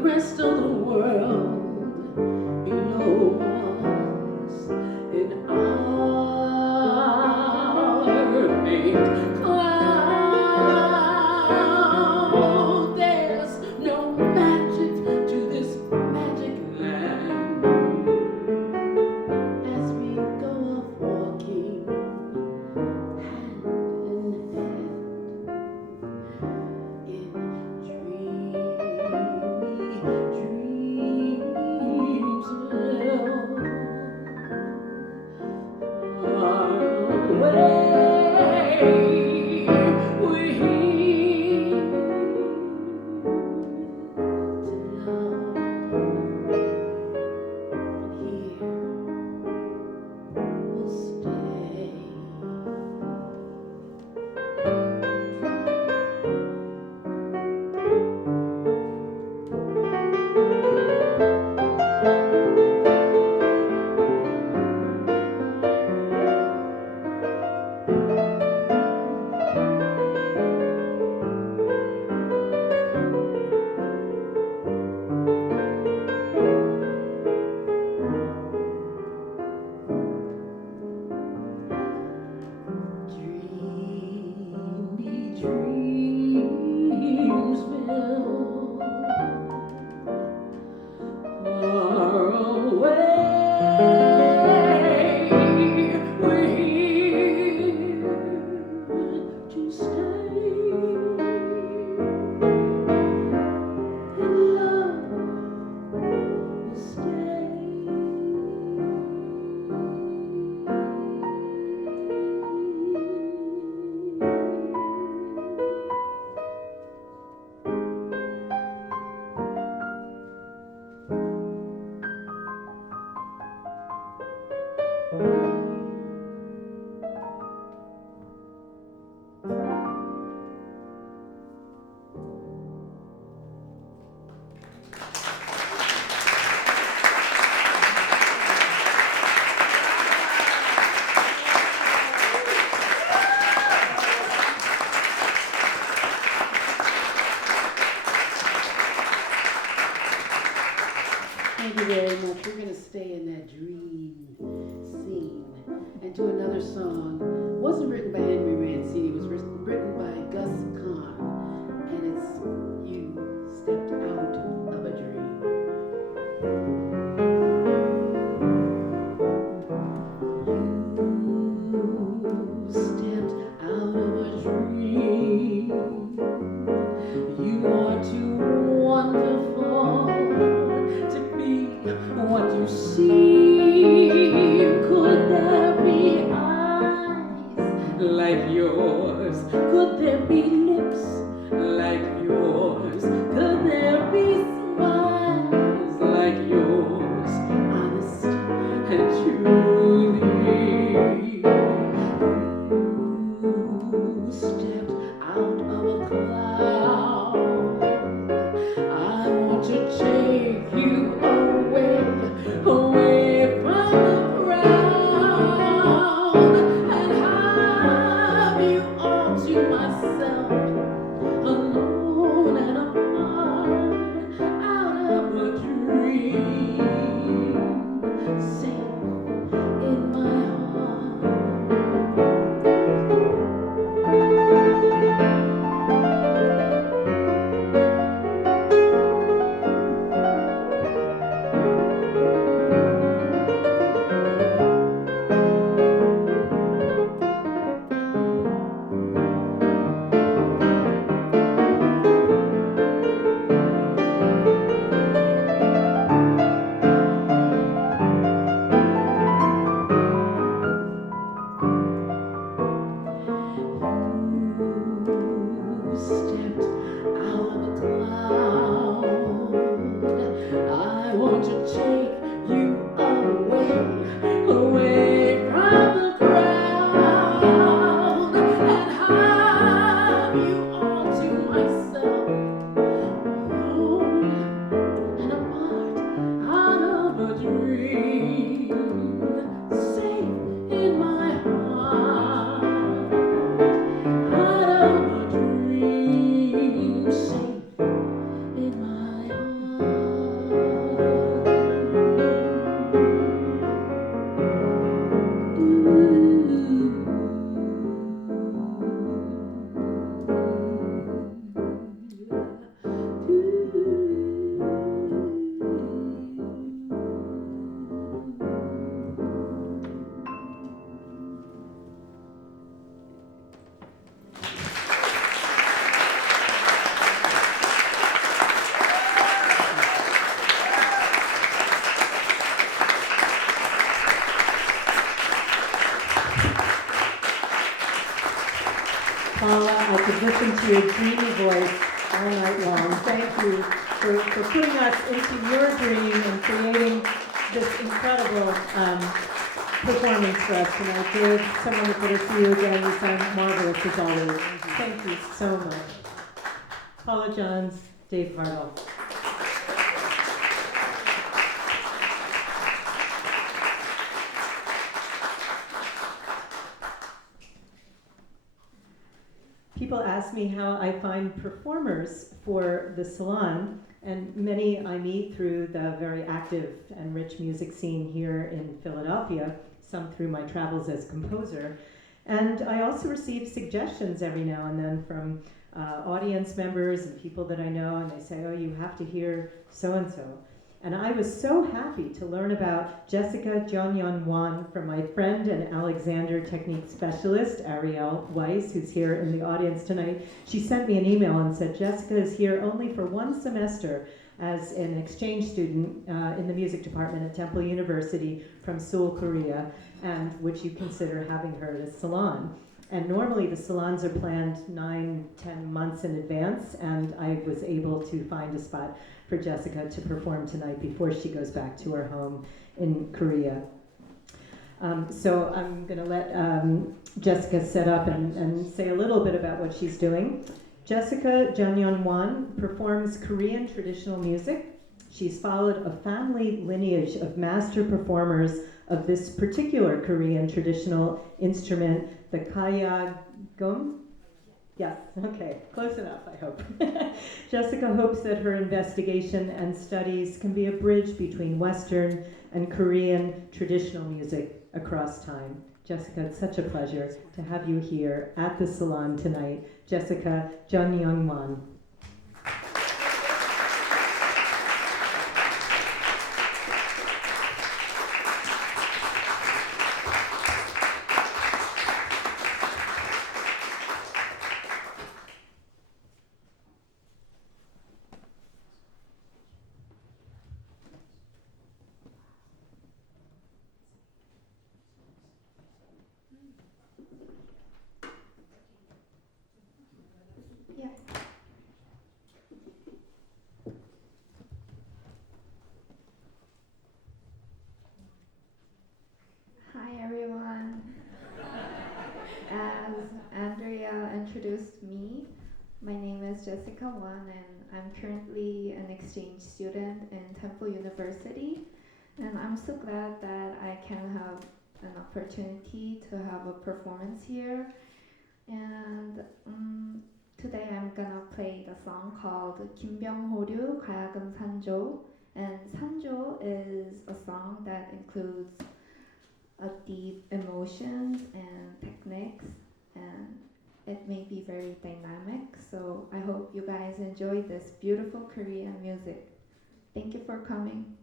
rest of the world below us in our big cloud. There's no magic to this magic land as we go off walking hand in hand in Thank you very much. We're going to stay in that dream scene and do another song. It wasn't written by Henri Mancini. It was written by Gus Kahn. And it's You Stepped Out of a Dream. You stepped out of a dream. You are too wonderful to be what you seem. Could there be eyes like yours? Could there be Paula, I could listen to your dreamy voice all night long. Thank you for putting us into your dream and creating this incredible performance for us tonight. Good, so wonderful to see you again. You sound marvelous as always. Thank you so much. Paula Johns, Dave Hartl. People ask me how I find performers for the Salon, and many I meet through the very active and rich music scene here in Philadelphia, some through my travels as composer. And I also receive suggestions every now and then from audience members and people that I know, and they say, oh, you have to hear so-and-so. And I was so happy to learn about Jessica Wan from my friend and Alexander technique specialist, Ariel Weiss, who's here in the audience tonight. She sent me an email and said, Jessica is here only for one semester as an exchange student in the music department at Temple University from Seoul, Korea, and would you consider having her at a salon? And normally the salons are planned 9-10 months in advance, and I was able to find a spot for Jessica to perform tonight before she goes back to her home in Korea. So I'm going to let Jessica set up and say a little bit about what she's doing. Jessica Wan performs Korean traditional music. She's followed a family lineage of master performers of this particular Korean traditional instrument, the kayagum. Yes, okay, close enough, I hope. Jessica hopes that her investigation and studies can be a bridge between Western and Korean traditional music across time. Jessica, it's such a pleasure to have you here at the Salon tonight. Jessica Wan. Hi everyone. As Andrea introduced me, my name is Jessica Wan and I'm currently an exchange student in Temple University, and I'm so glad that I can have an opportunity to have a performance here. And today I'm gonna play the song called 김병호류 가야금 산조, and 산조 is a song that includes a deep emotions and techniques, and it may be very dynamic, so I hope you guys enjoy this beautiful Korean music. Thank you for coming.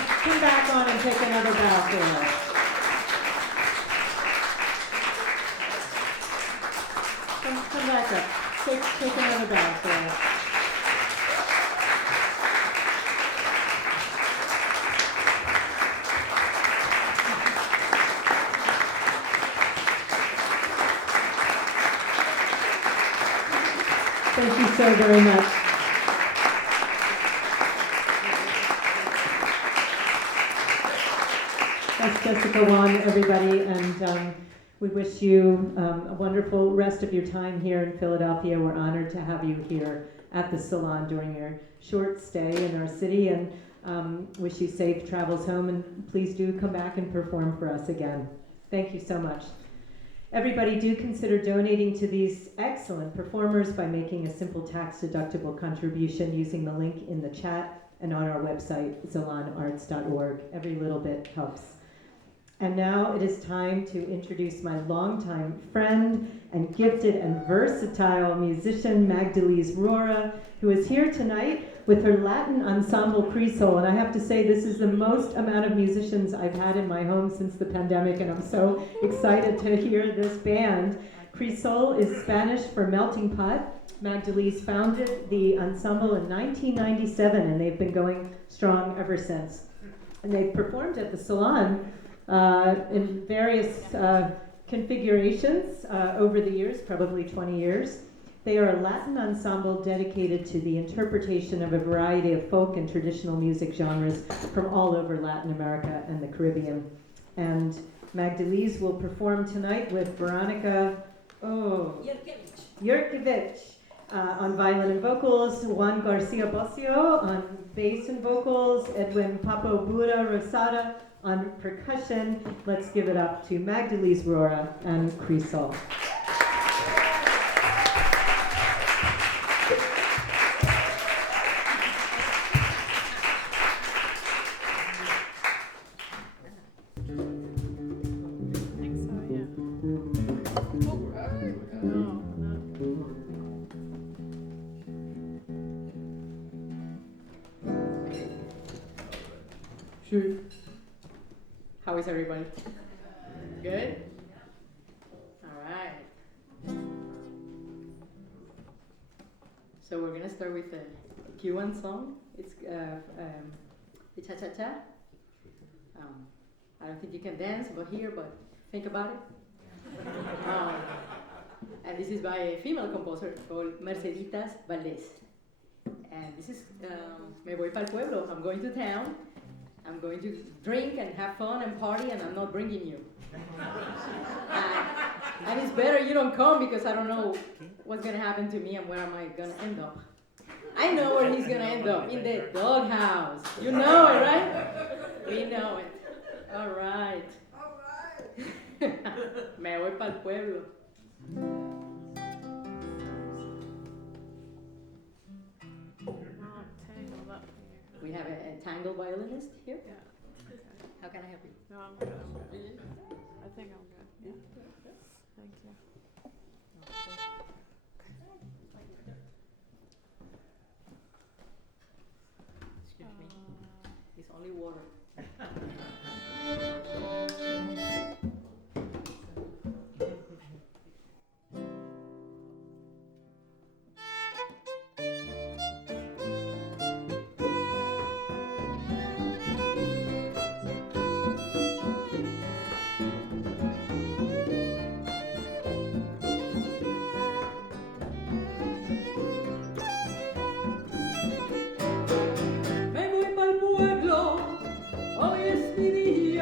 come back on and take another bow for us. Come back up. Take another bow for us. Thank you so very much. That's Jessica Wan, everybody, and we wish you a wonderful rest of your time here in Philadelphia. We're honored to have you here at the Salon during your short stay in our city, and wish you safe travels home, and please do come back and perform for us again. Thank you so much. Everybody, do consider donating to these excellent performers by making a simple tax-deductible contribution using the link in the chat and on our website, salonarts.org. Every little bit helps. And now it is time to introduce my longtime friend and gifted and versatile musician, Magdalise Rohrer, who is here tonight with her Latin ensemble Crisol. And I have to say, this is the most amount of musicians I've had in my home since the pandemic, and I'm so excited to hear this band. Crisol is Spanish for melting pot. Magdalise founded the ensemble in 1997, and they've been going strong ever since. And they've performed at the Salon in various configurations over the years, probably 20 years. They are a Latin ensemble dedicated to the interpretation of a variety of folk and traditional music genres from all over Latin America and the Caribbean. And Magdalise will perform tonight with Veronica Jurkovic on violin and vocals, Juan Garcia Bocio on bass and vocals, Edwin Papo Bura Rosada on percussion. Let's give it up to Magdalise Rohrer and Crisol. How is everybody? Good? All right. So we're gonna start with a Cuban song. It's the cha-cha-cha. I don't think you can dance over here, but think about it. And this is by a female composer called Merceditas Valdés. And this is Me Voy Pa'l Pueblo. I'm going to town. I'm going to drink and have fun and party, and I'm not bringing you. And it's better you don't come, because I don't know what's going to happen to me and where am I going to end up. I know where he's going to end up, in the doghouse. You know it, right? We know it. All right. All right. Me voy pa'l pueblo. We have a tango violinist here. Yeah. Okay. How can I help you? No, I'm good. I think I'm good. Yeah. Thank you. Excuse me. It's only water. Me voy pa'l pueblo, hoy es mi día.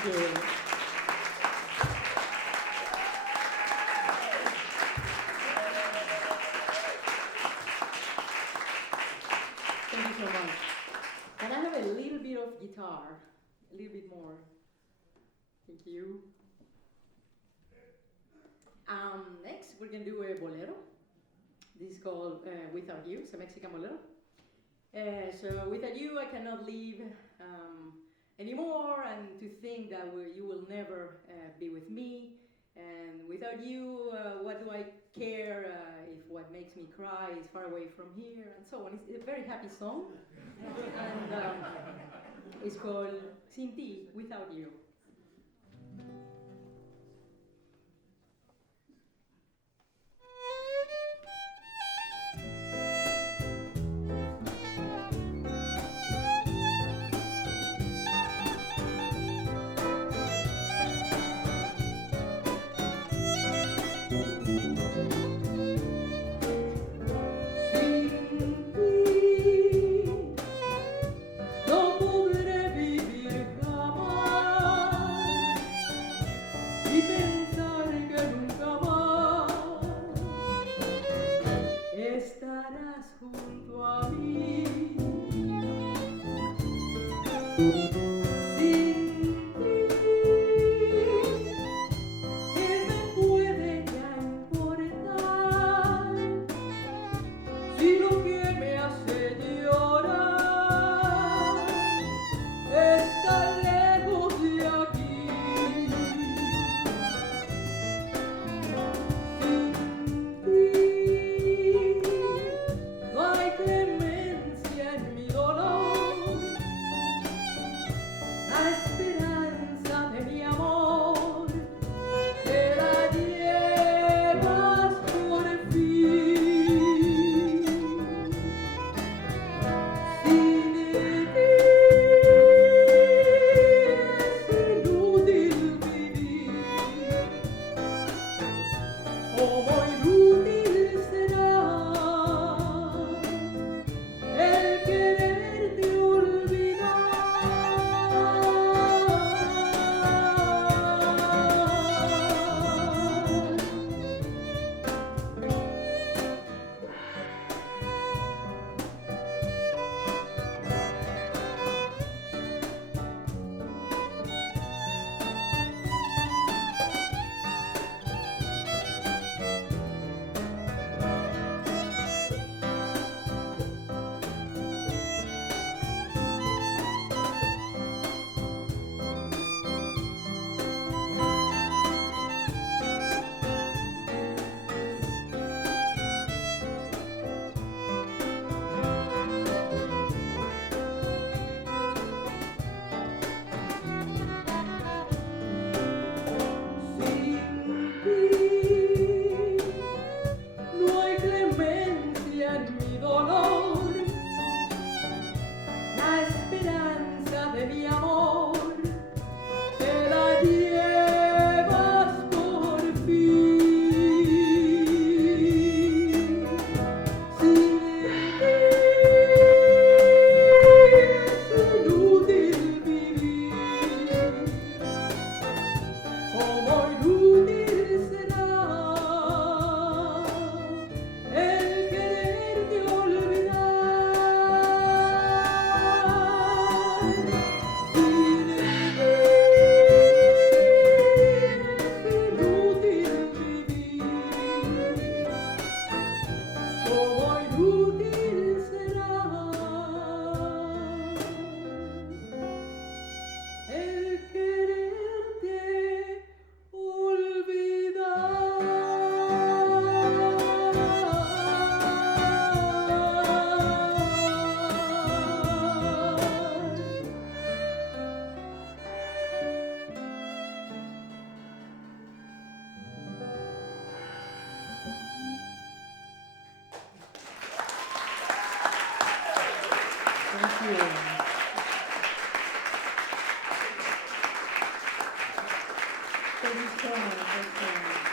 Thank you. Thank you so much. And I have a little bit of guitar, a little bit more. Thank you. Next, we're going to do a bolero. This is called Without You. It's a Mexican bolero. So without you, I cannot live anymore, and to think that you will never be with me. And without you, what do I care if what makes me cry is far away from here, and so on. It's a very happy song. And it's called Sin Ti, Without You.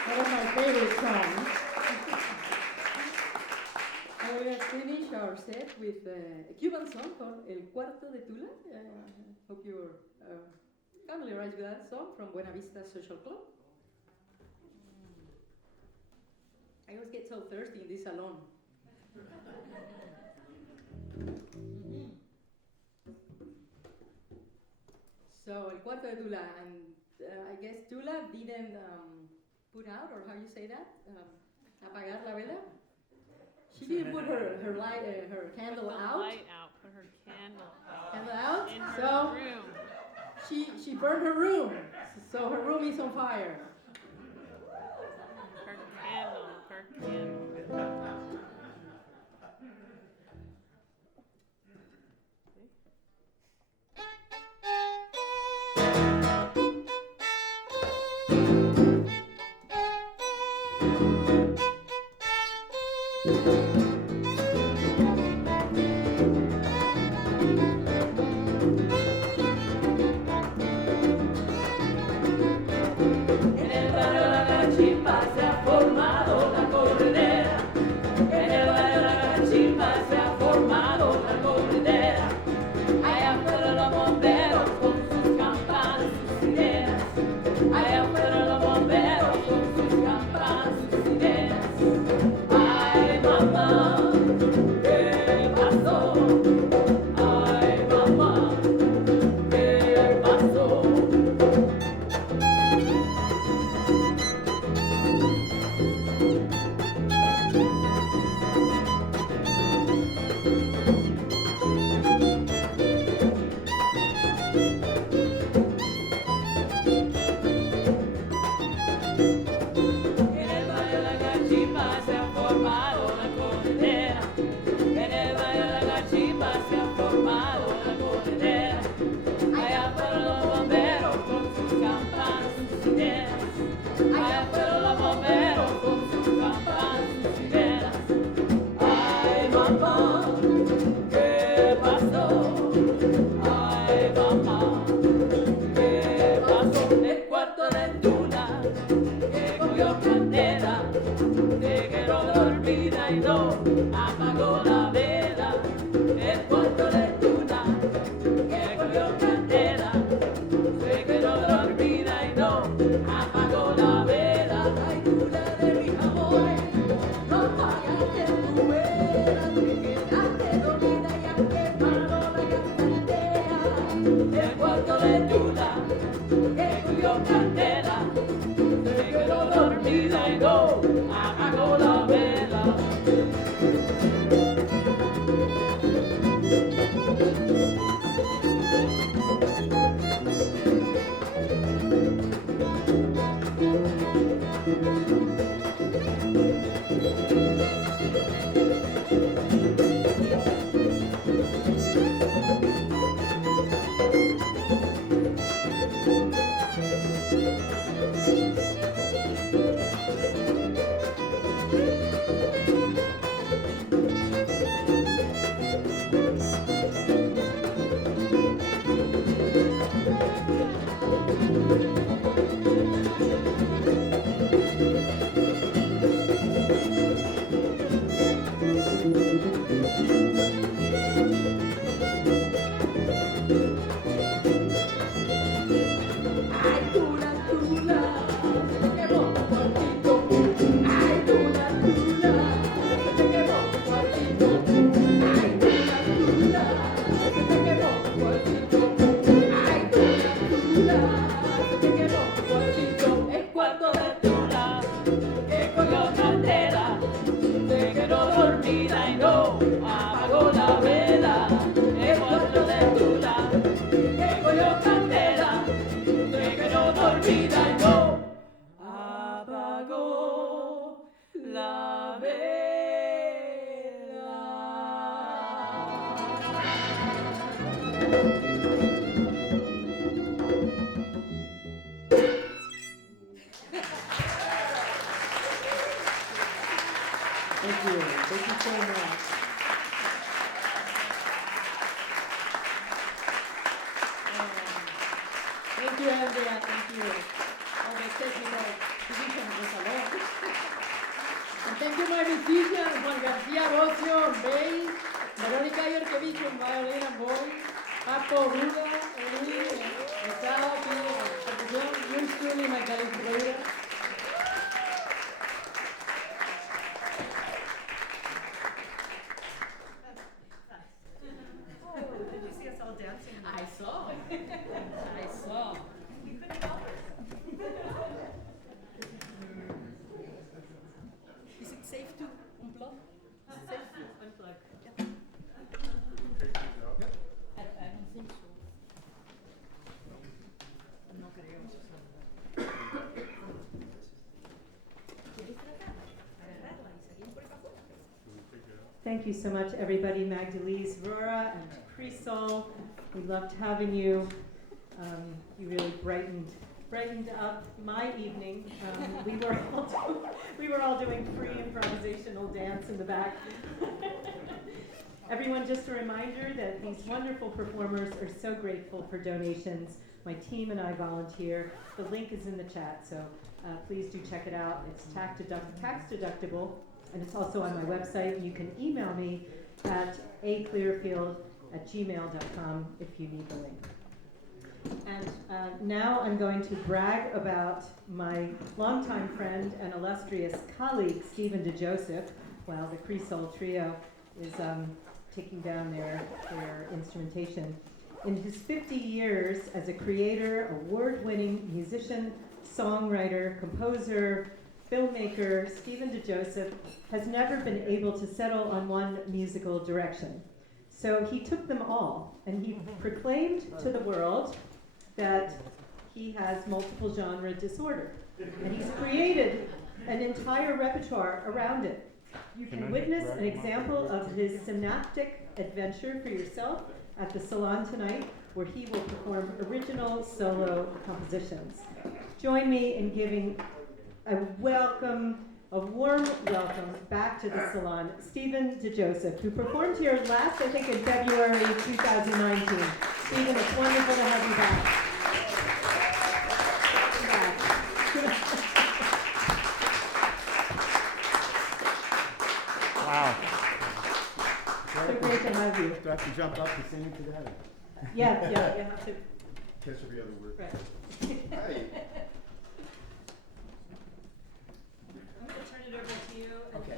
One of my favorite songs. I will finish our set with a Cuban song called El Cuarto de Tula. Hope you're familiarized with that song from Buena Vista Social Club? I always get so thirsty in this salon. So, El Cuarto de Tula, and I guess Tula didn't put out, or how you say that? Apagar la vela? She didn't put her light, her candle out. Light out, put her candle out. In her So room. she burned her room. So her room is on fire. Her candle, her candle. Thank you, Andrea. Thank you. All the technical division of the Salon. And thank you, my musicians, Juan Garcia Bocio on bass, Veronica Yorkevich on violin and voice, Paco, Hugo, Henri, Seesaw, percusión, yours truly, my colleague. Did you see us all dancing? I saw. I saw. We couldn't help it. Is it safe to unplug? Is it safe to unplug? I don't think so. No queríamos usarla. ¿Quieres tratarla? Agarrarla y salir por acá afuera. Thank you so much, everybody. Magdalise, Rora, and Crisol. We loved having you. You really brightened up my evening. We were all doing free improvisational dance in the back. Everyone, just a reminder that these wonderful performers are so grateful for donations. My team and I volunteer. The link is in the chat, so please do check it out. It's tax deductible, and it's also on my website. You can email me at aclearfield@gmail.com if you need the link. And now I'm going to brag about my longtime friend and illustrious colleague, Stephen DeJoseph, while the Crisol trio is taking down their instrumentation. In his 50 years as a creator, award-winning musician, songwriter, composer, filmmaker, Stephen DeJoseph has never been able to settle on one musical direction. So he took them all, and he proclaimed to the world that he has multiple genre disorder. And he's created an entire repertoire around it. You can witness an example of his synaptic adventure for yourself at the Salon tonight, where he will perform original solo compositions. Join me in giving a warm welcome back to the Salon, Stephen DeJoseph, who performed here last, I think, in February 2019. Stephen, it's wonderful to have you back. Wow. So great to have you. Do I have to jump up and sing to that? Yeah, you have to. Catch every other word. Right. Hey. I'm going to turn it over to you. And, Okay.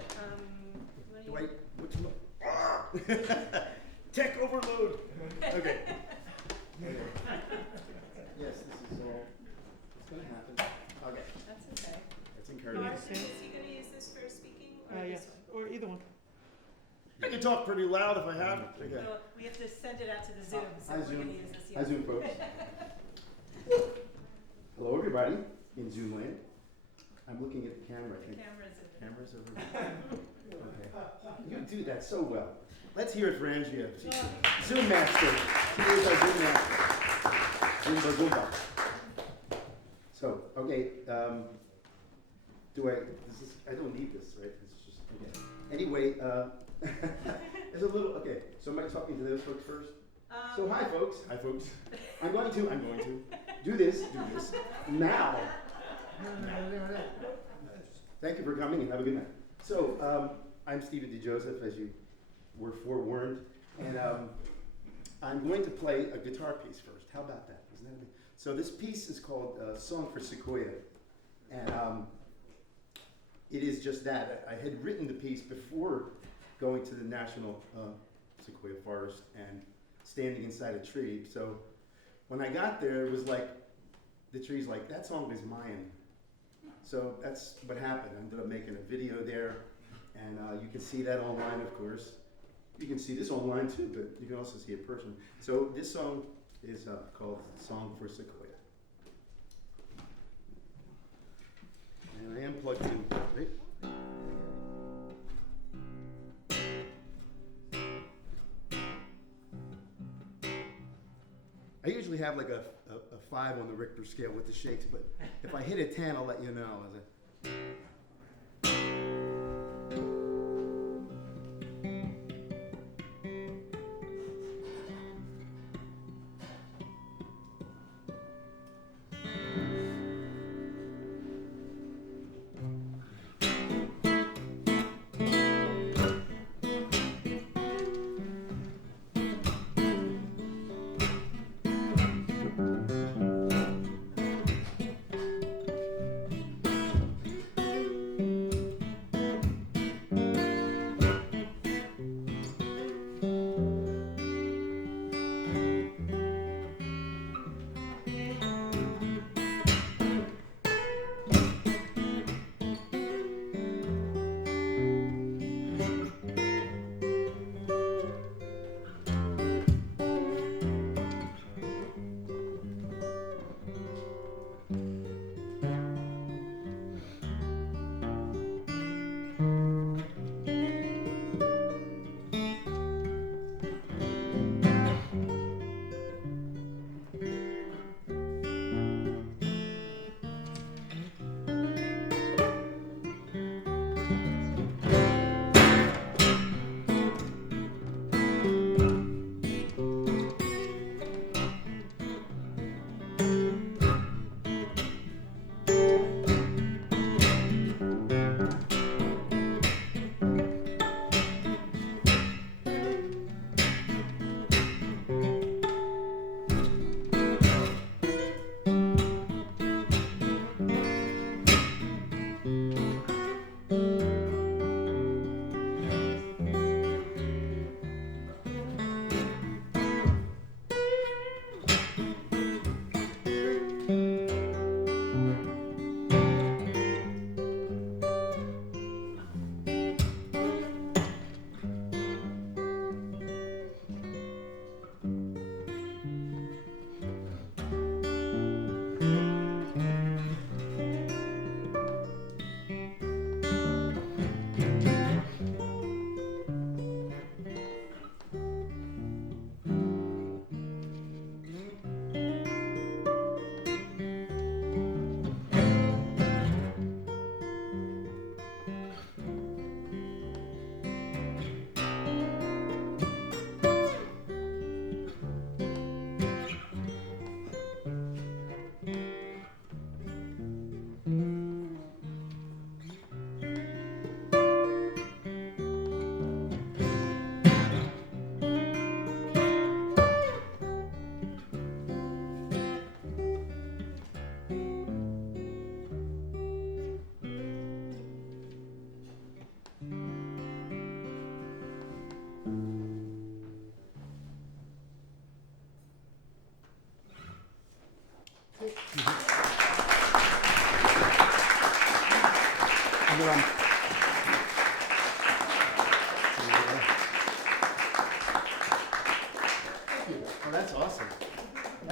do Which one? Tech overload. Okay. Yes, this is all. It's going to happen. Okay. That's okay. That's encouraging. Is he going to use this for speaking? Or Yes, or either one. I can talk pretty loud if I have to. Okay. Well, we have to send it out to the Zoom, so Hi, we're Zoom. going to use this. Hi, Zoom, folks. Hello, everybody in Zoom land. I'm looking at the camera. I think. Cameras over there. Okay. You do that so well. Let's hear it for Andrea. Zoom master. She is our Zoom master. Zumba Zumba. So, okay. I don't need this, right? It's just, okay. Anyway, there's a little, okay. So am I talking to those folks first? So hi, folks. Hi, folks. I'm going to do this now. Thank you for coming and have a good night. So, I'm Stephen DeJoseph, as you were forewarned, and I'm going to play a guitar piece first. How about that? Isn't that amazing? So this piece is called Song for Sequoia, and it is just that. I had written the piece before going to the National Sequoia Forest and standing inside a tree. So when I got there, it was like, the tree's like, that song is mine. So that's what happened. I ended up making a video there, and you can see that online, of course. You can see this online too, but you can also see it personally. So this song is called Song for Sequoia. And I am plugged in, right? I usually have like a 5 on the Richter scale with the shakes, but if I hit a 10, I'll let you know.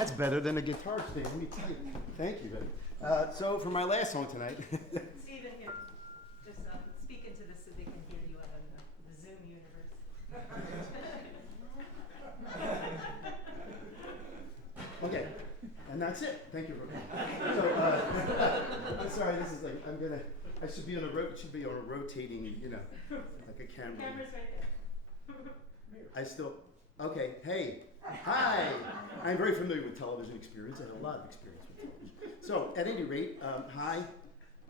That's better than a guitar stand, let me tell you. Thank you, baby. So for my last song tonight. Stephen, here, just speak into this so they can hear you out in the Zoom universe. Okay, and that's it. Thank you for coming. So, I'm sorry. This is like I should be on a rotating, like a camera. The camera's right there. Okay. Hey, hi. I'm very familiar with television experience. I have a lot of experience with television. So, at any rate, hi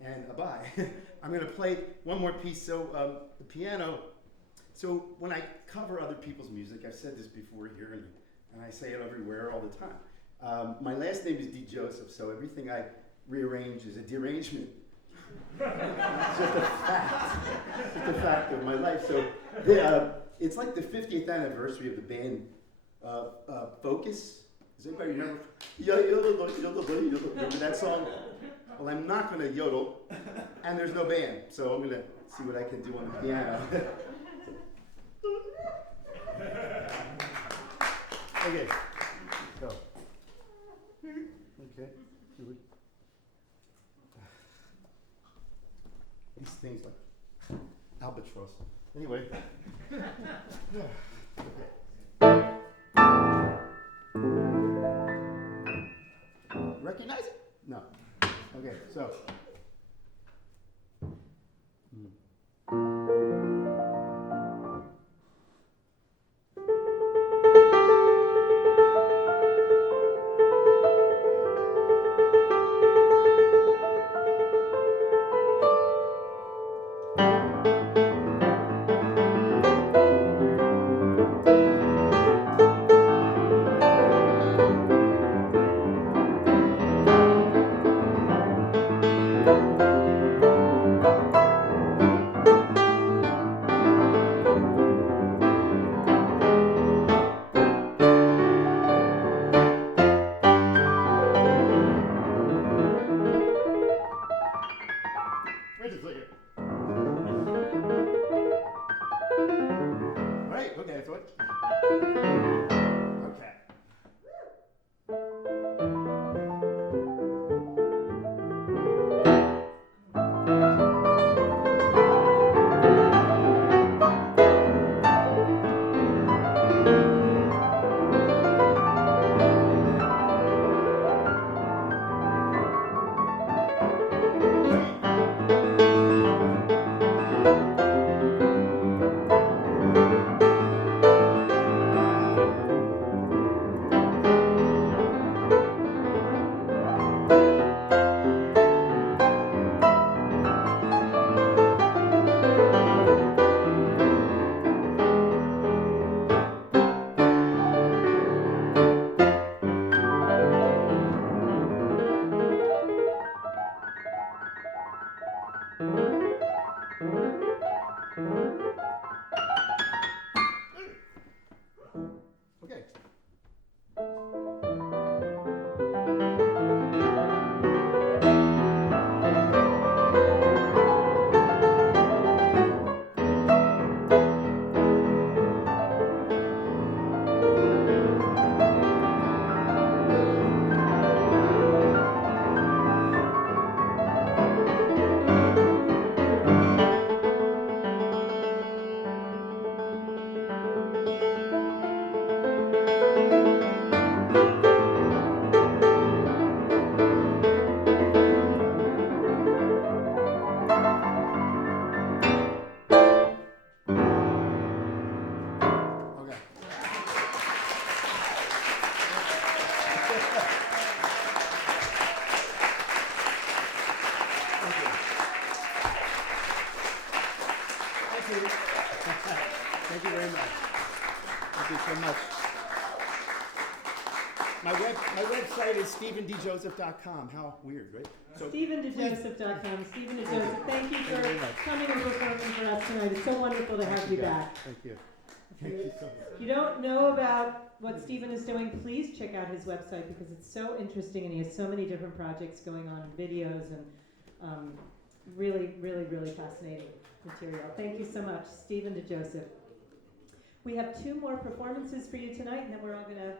and bye. I'm going to play one more piece. So, the piano. So, when I cover other people's music, I've said this before here, and I say it everywhere all the time. My last name is D. Joseph, so everything I rearrange is a derangement. It's just a fact. It's just a fact of my life. So it's like the 50th anniversary of the band Focus. Does anybody remember? Remember that song? Well, I'm not going to yodel, and there's no band, so I'm going to see what I can do on the piano. Okay. So. Okay. These things like albatross. Anyway. Okay. Recognize it? No. Okay, so. Thank you very much. Thank you so much. My website is StephenDJoseph.com. How weird, right? So, StephenDJoseph.com. Stephen DeJoseph, thank you for coming and performing for us tonight. It's so wonderful to have you back. Thank you. Thank you so much. If you don't know about what Stephen is doing, please check out his website because it's so interesting and he has so many different projects going on, videos, and really, really, really fascinating material. Thank you so much, Stephen DeJoseph. We have two more performances for you tonight, and then we're all going to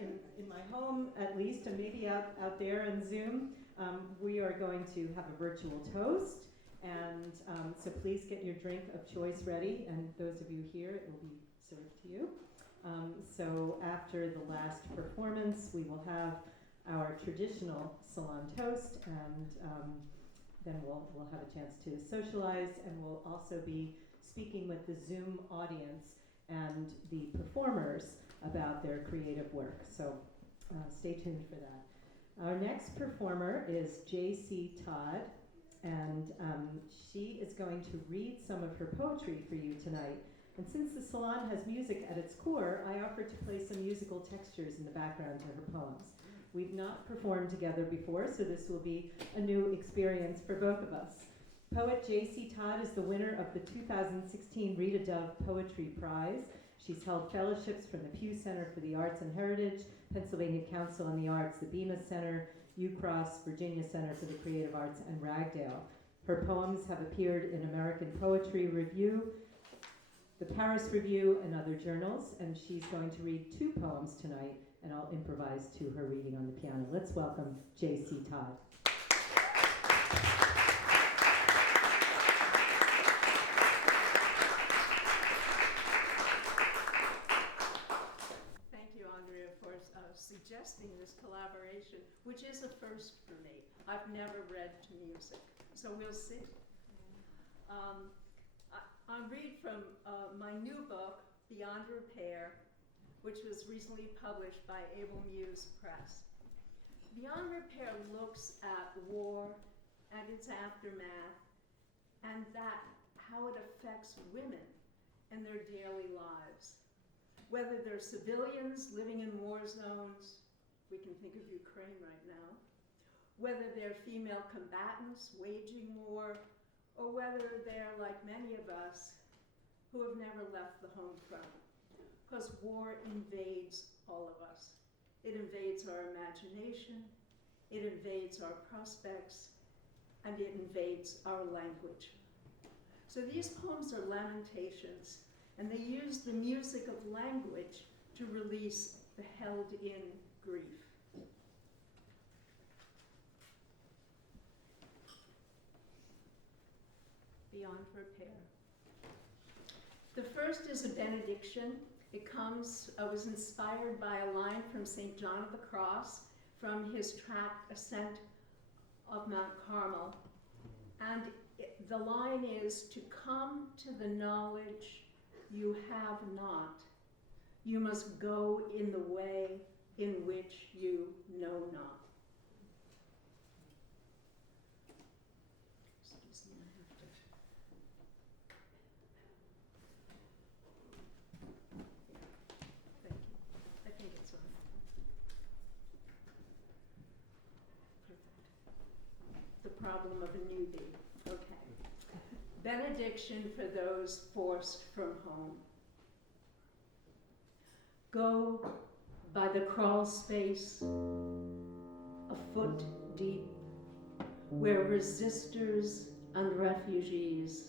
in my home at least, and maybe out there in Zoom, we are going to have a virtual toast. And so please get your drink of choice ready. And those of you here, it will be served to you. So after the last performance, we will have our traditional Salon toast, and then we'll have a chance to socialize, and we'll also be speaking with the Zoom audience and the performers about their creative work. So stay tuned for that. Our next performer is J.C. Todd, and she is going to read some of her poetry for you tonight. And since the Salon has music at its core, I offered to play some musical textures in the background to her poems. We've not performed together before, so this will be a new experience for both of us. Poet J.C. Todd is the winner of the 2016 Rita Dove Poetry Prize. She's held fellowships from the Pew Center for the Arts and Heritage, Pennsylvania Council on the Arts, the Bemis Center, UCross, Virginia Center for the Creative Arts, and Ragdale. Her poems have appeared in American Poetry Review, the Paris Review, and other journals, and she's going to read 2 poems tonight, and I'll improvise to her reading on the piano. Let's welcome J.C. Todd. Thank you, Andrea, for suggesting this collaboration, which is a first for me. I've never read to music, so we'll see. I'll read from my new book, Beyond Repair, which was recently published by Able Muse Press. Beyond Repair looks at war and its aftermath, and how it affects women and their daily lives. Whether they're civilians living in war zones, we can think of Ukraine right now, whether they're female combatants waging war, or whether they're like many of us who have never left the home front. Because war invades all of us. It invades our imagination, it invades our prospects, and it invades our language. So these poems are lamentations, and they use the music of language to release the held-in grief. Beyond Repair. The first is a benediction. It was inspired by a line from St. John of the Cross from his tract Ascent of Mount Carmel. And the line is, to come to the knowledge you have not, you must go in the way in which you know not. Excuse me, I have to. Thank you. I think it's on. Perfect. The problem of a newbie. Okay. Benediction for those forced from home. Go by the crawl space, a foot deep, where resistors and refugees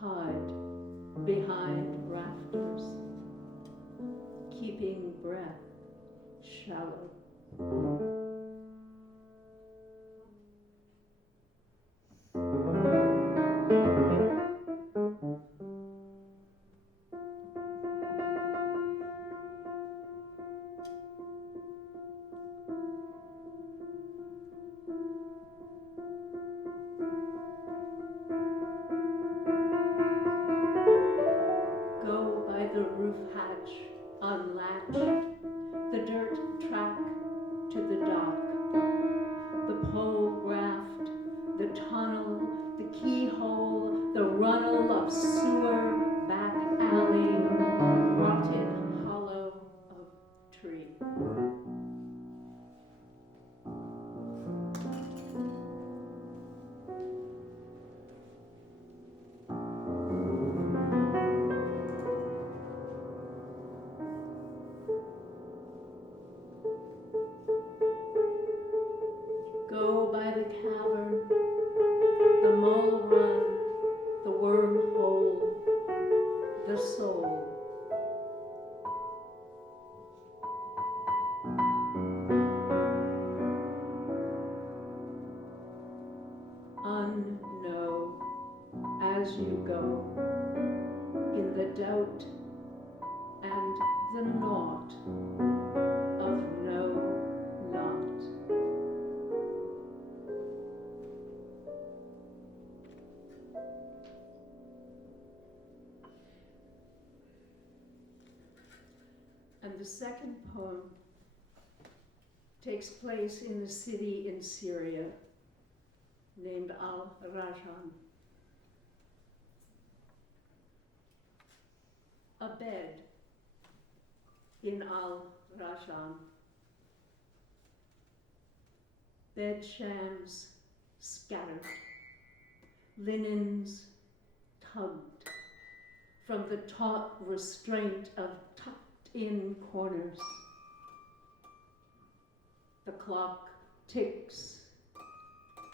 hide behind rafters, keeping breath shallow. what and the naught of no lot. And the second poem takes place in a city in Syria named Al-Rajan. A bed in Al-Rajan. Bed shams scattered, linens tugged from the taut restraint of tucked-in corners. The clock ticks,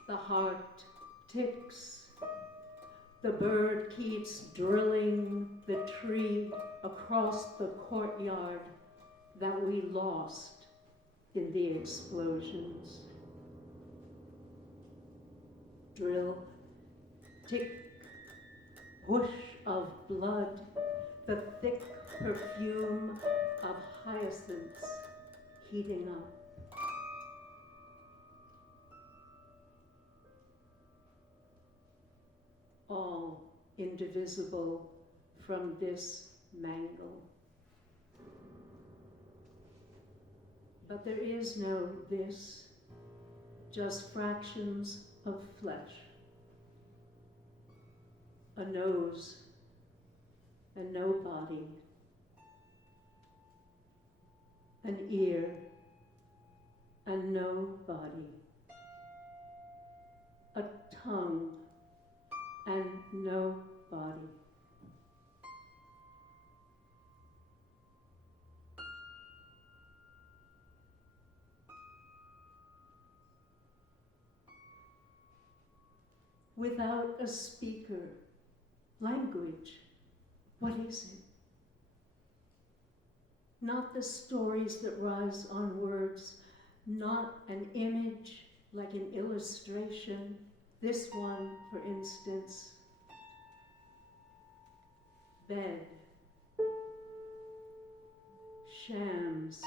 the heart ticks, the bird keeps drilling the tree across the courtyard that we lost in the explosions. Drill, tick, whoosh of blood, the thick perfume of hyacinths heating up. All indivisible from this mangle. But there is no this, just fractions of flesh. A nose and no body. An ear and no body. A tongue and no body. Without a speaker, language, what is it? Not the stories that rise on words, not an image like an illustration. This one, for instance, bed, shams,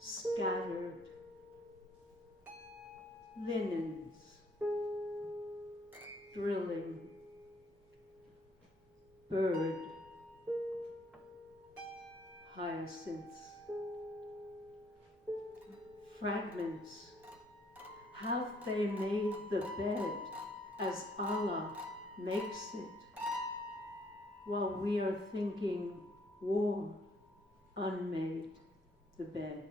scattered, linens, drilling, bird, hyacinths, fragments. Have they made the bed as Allah makes it, while we are thinking war unmade the bed?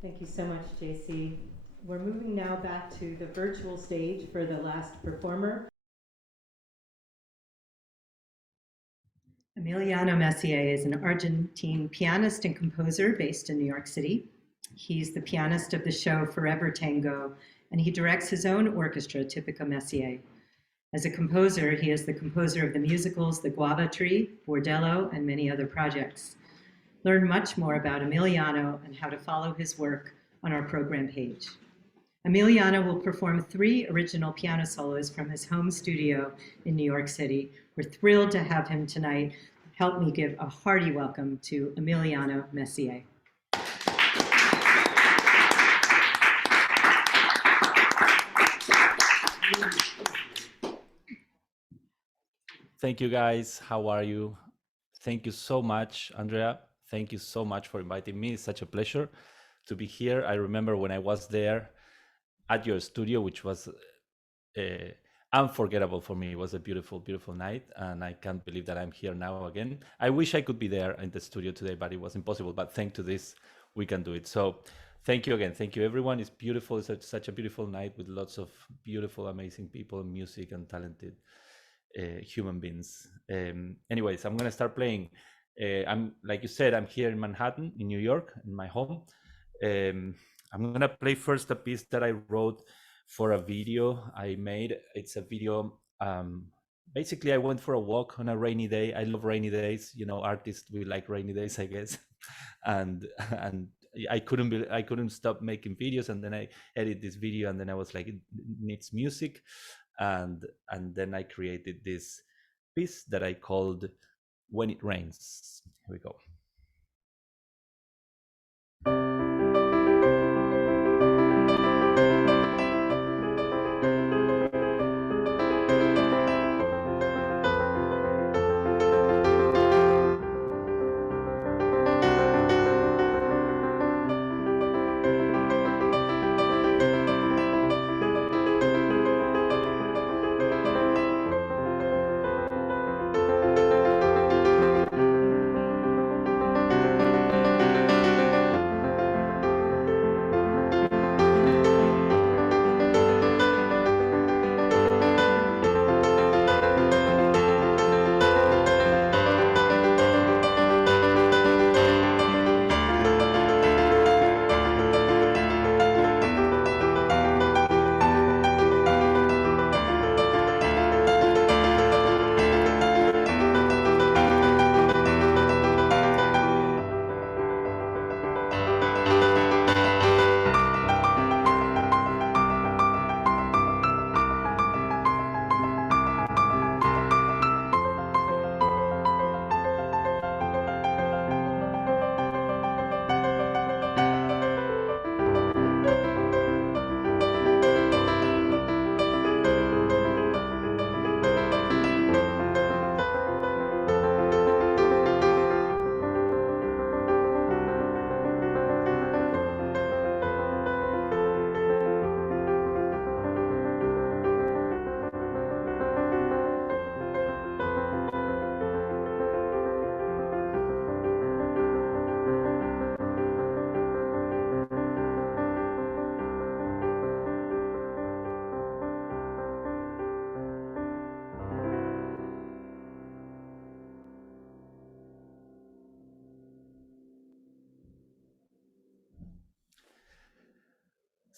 Thank you so much, JC. We're moving now back to the virtual stage for the last performer. Emiliano Messier is an Argentine pianist and composer based in New York City. He's the pianist of the show Forever Tango, and he directs his own orchestra, Tipico Messier. As a composer, he is the composer of the musicals The Guava Tree, Bordello, and many other projects. Learn much more about Emiliano and how to follow his work on our program page. Emiliano will perform 3 original piano solos from his home studio in New York City. We're thrilled to have him tonight. Help me give a hearty welcome to Emiliano Messier. Thank you, guys. How are you? Thank you so much, Andrea. Thank you so much for inviting me. It's such a pleasure to be here. I remember when I was there at your studio, which was unforgettable for me. It was a beautiful, beautiful night, and I can't believe that I'm here now again. I wish I could be there in the studio today, but it was impossible. But thanks to this, we can do it. So thank you again. Thank you, everyone. It's beautiful. It's such a beautiful night with lots of beautiful, amazing people, music, and talented human beings. Anyways, I'm gonna start playing. I'm, like you said, I'm here in Manhattan, in New York, in my home. I'm gonna play first a piece that I wrote for a video I made. It's a video. Basically, I went for a walk on a rainy day. I love rainy days. You know, artists, we like rainy days, I guess. and I couldn't stop making videos, and then I edited this video, and then I was like, it needs music, and then I created this piece that I called "When It Rains." Here we go.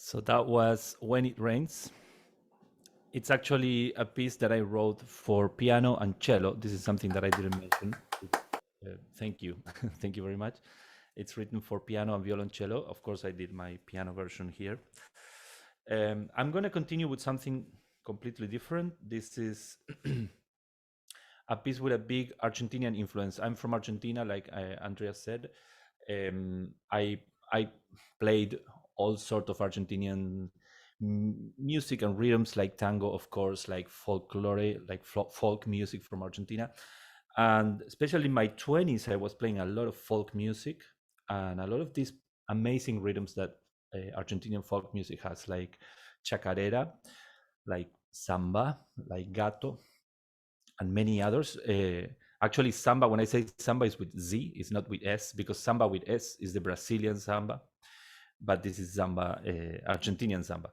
So that was When It Rains. It's actually a piece that I wrote for piano and cello. This is something that I didn't mention. Thank you. Thank you very much. It's written for piano and violoncello. Of course, I did my piano version here. I'm going to continue with something completely different. This is a piece with a big Argentinian influence. I'm from Argentina, like Andrea said. I played all sorts of Argentinian music and rhythms, like tango, of course, like folklore, like folk music from Argentina. And especially in my 20s, I was playing a lot of folk music and a lot of these amazing rhythms that Argentinian folk music has, like chacarera, like samba, like gato, and many others. Actually, samba, when I say samba, is with Z, it's not with S, because samba with S is the Brazilian samba, but this is samba, Argentinian samba.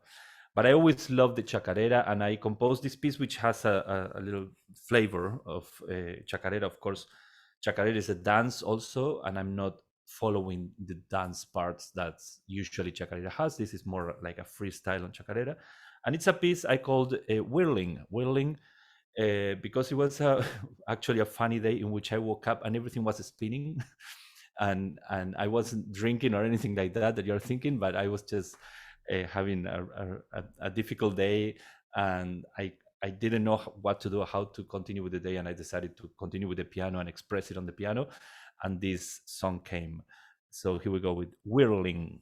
But I always loved the chacarera, and I composed this piece which has a little flavor of chacarera. Of course, chacarera is a dance also, and I'm not following the dance parts that usually chacarera has. This is more like a freestyle on chacarera. And it's a piece I called Whirling, because it was actually a funny day in which I woke up and everything was spinning. and I wasn't drinking or anything like that you're thinking, but I was just having a difficult day, and I didn't know what to do, how to continue with the day, and I decided to continue with the piano and express it on the piano, and this song came. So here we go with Whirling.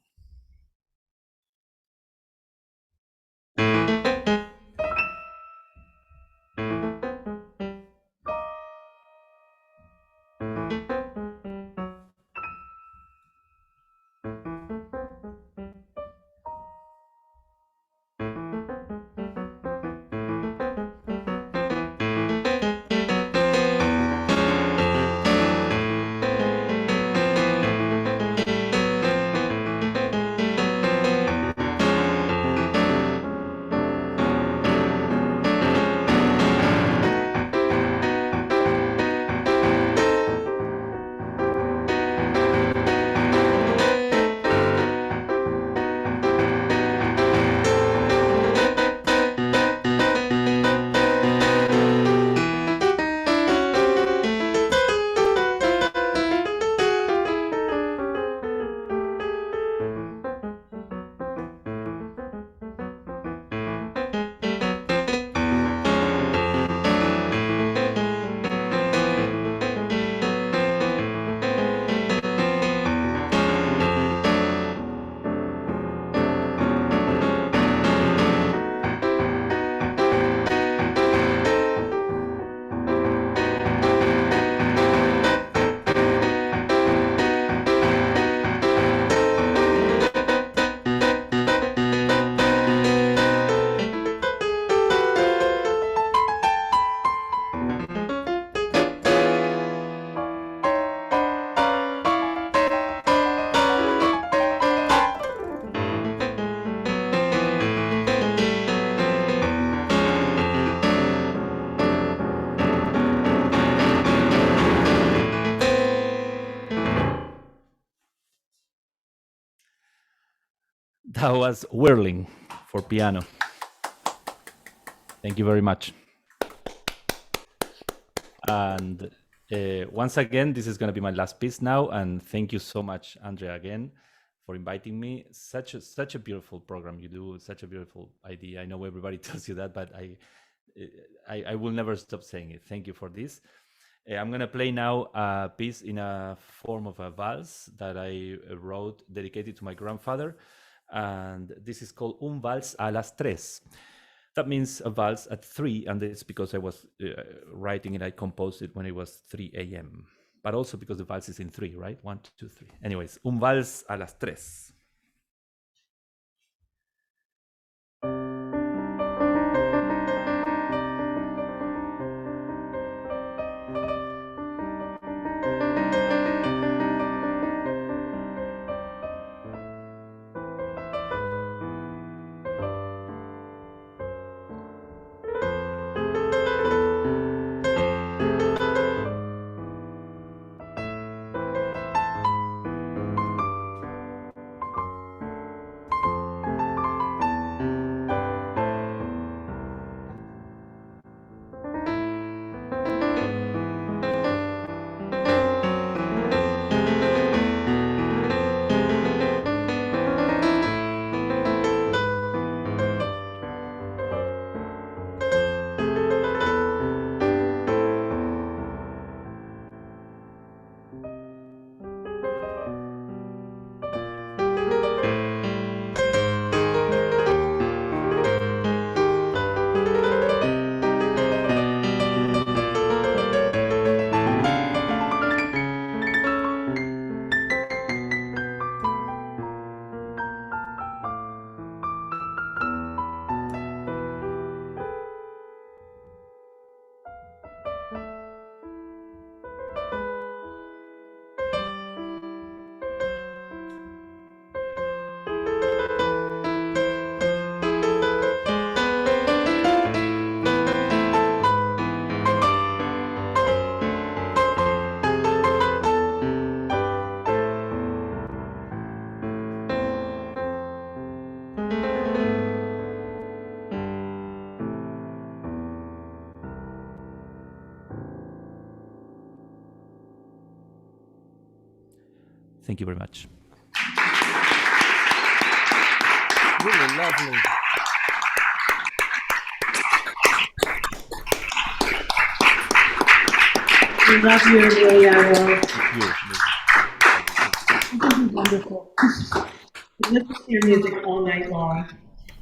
That was Whirling for piano. Thank you very much. And once again, this is going to be my last piece now. And thank you so much, Andrea, again, for inviting me. Such a beautiful program you do. Such a beautiful idea. I know everybody tells you that, but I will never stop saying it. Thank you for this. I'm going to play now a piece in a form of a valse that I wrote dedicated to my grandfather. And this is called Un Vals a las Tres. That means a valse at 3, and it's because I was writing it, I composed it when it was 3 a.m. But also because the valse is in 3, right? 1, 2, 3. Anyways, Un Vals a las Tres. Thank you very much. Really lovely. We love you, Maria. Wonderful. We listen to your music all night long.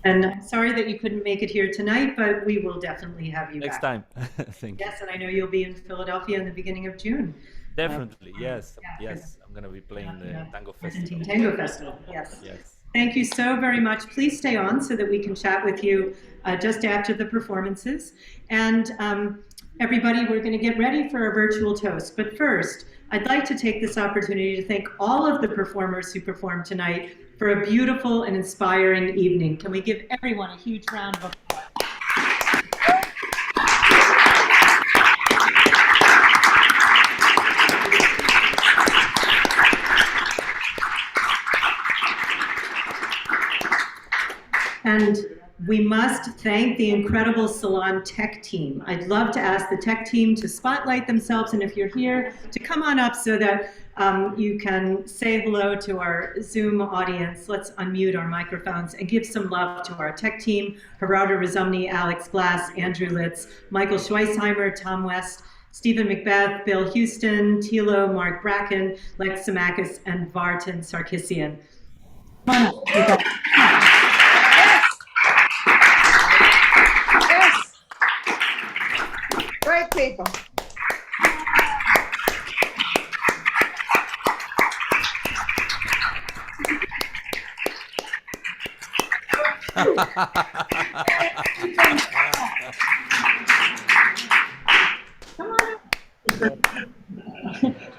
And I'm sorry that you couldn't make it here tonight, but we will definitely have you next back. time. Thank you. Yes, and I know you'll be in Philadelphia in the beginning of June. Definitely, yes. Yes, I'm going to be playing the Tango Festival. Tango Festival, yes. Yes. Thank you so very much. Please stay on so that we can chat with you just after the performances. And everybody, we're going to get ready for our virtual toast. But first, I'd like to take this opportunity to thank all of the performers who performed tonight for a beautiful and inspiring evening. Can we give everyone a huge round of applause? And we must thank the incredible Salon tech team. I'd love to ask the tech team to spotlight themselves, and if you're here, to come on up so that you can say hello to our Zoom audience. Let's unmute our microphones and give some love to our tech team: Gerardo Rizomni, Alex Glass, Andrew Litz, Michael Schweisheimer, Tom West, Stephen Macbeth, Bill Houston, Tilo, Mark Bracken, Lex Samakis, and Vartan Sarkissian. Come on up. Great people.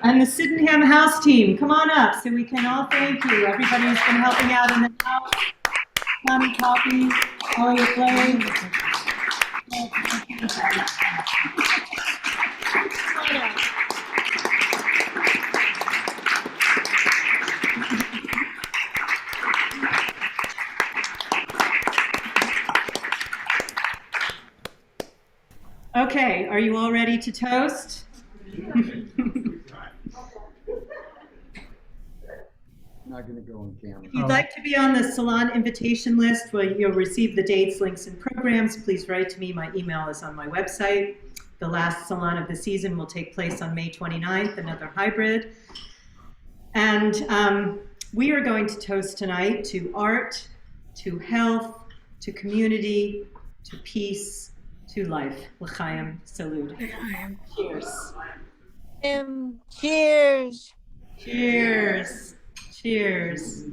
And the Sydenham House team, come on up so we can all thank you. Everybody who's been helping out in the house. Tommy Coffee, Elliot Blade. are you all ready to toast? Not going to go on camera. If you'd like to be on the Salon invitation list where you'll receive the dates, links, and programs, please write to me. My email is on my website. The last Salon of the season will take place on May 29th, another hybrid. And we are going to toast tonight to art, to health, to community, to peace, to life. L'chaim, salud. Cheers. Cheers. Cheers. Cheers.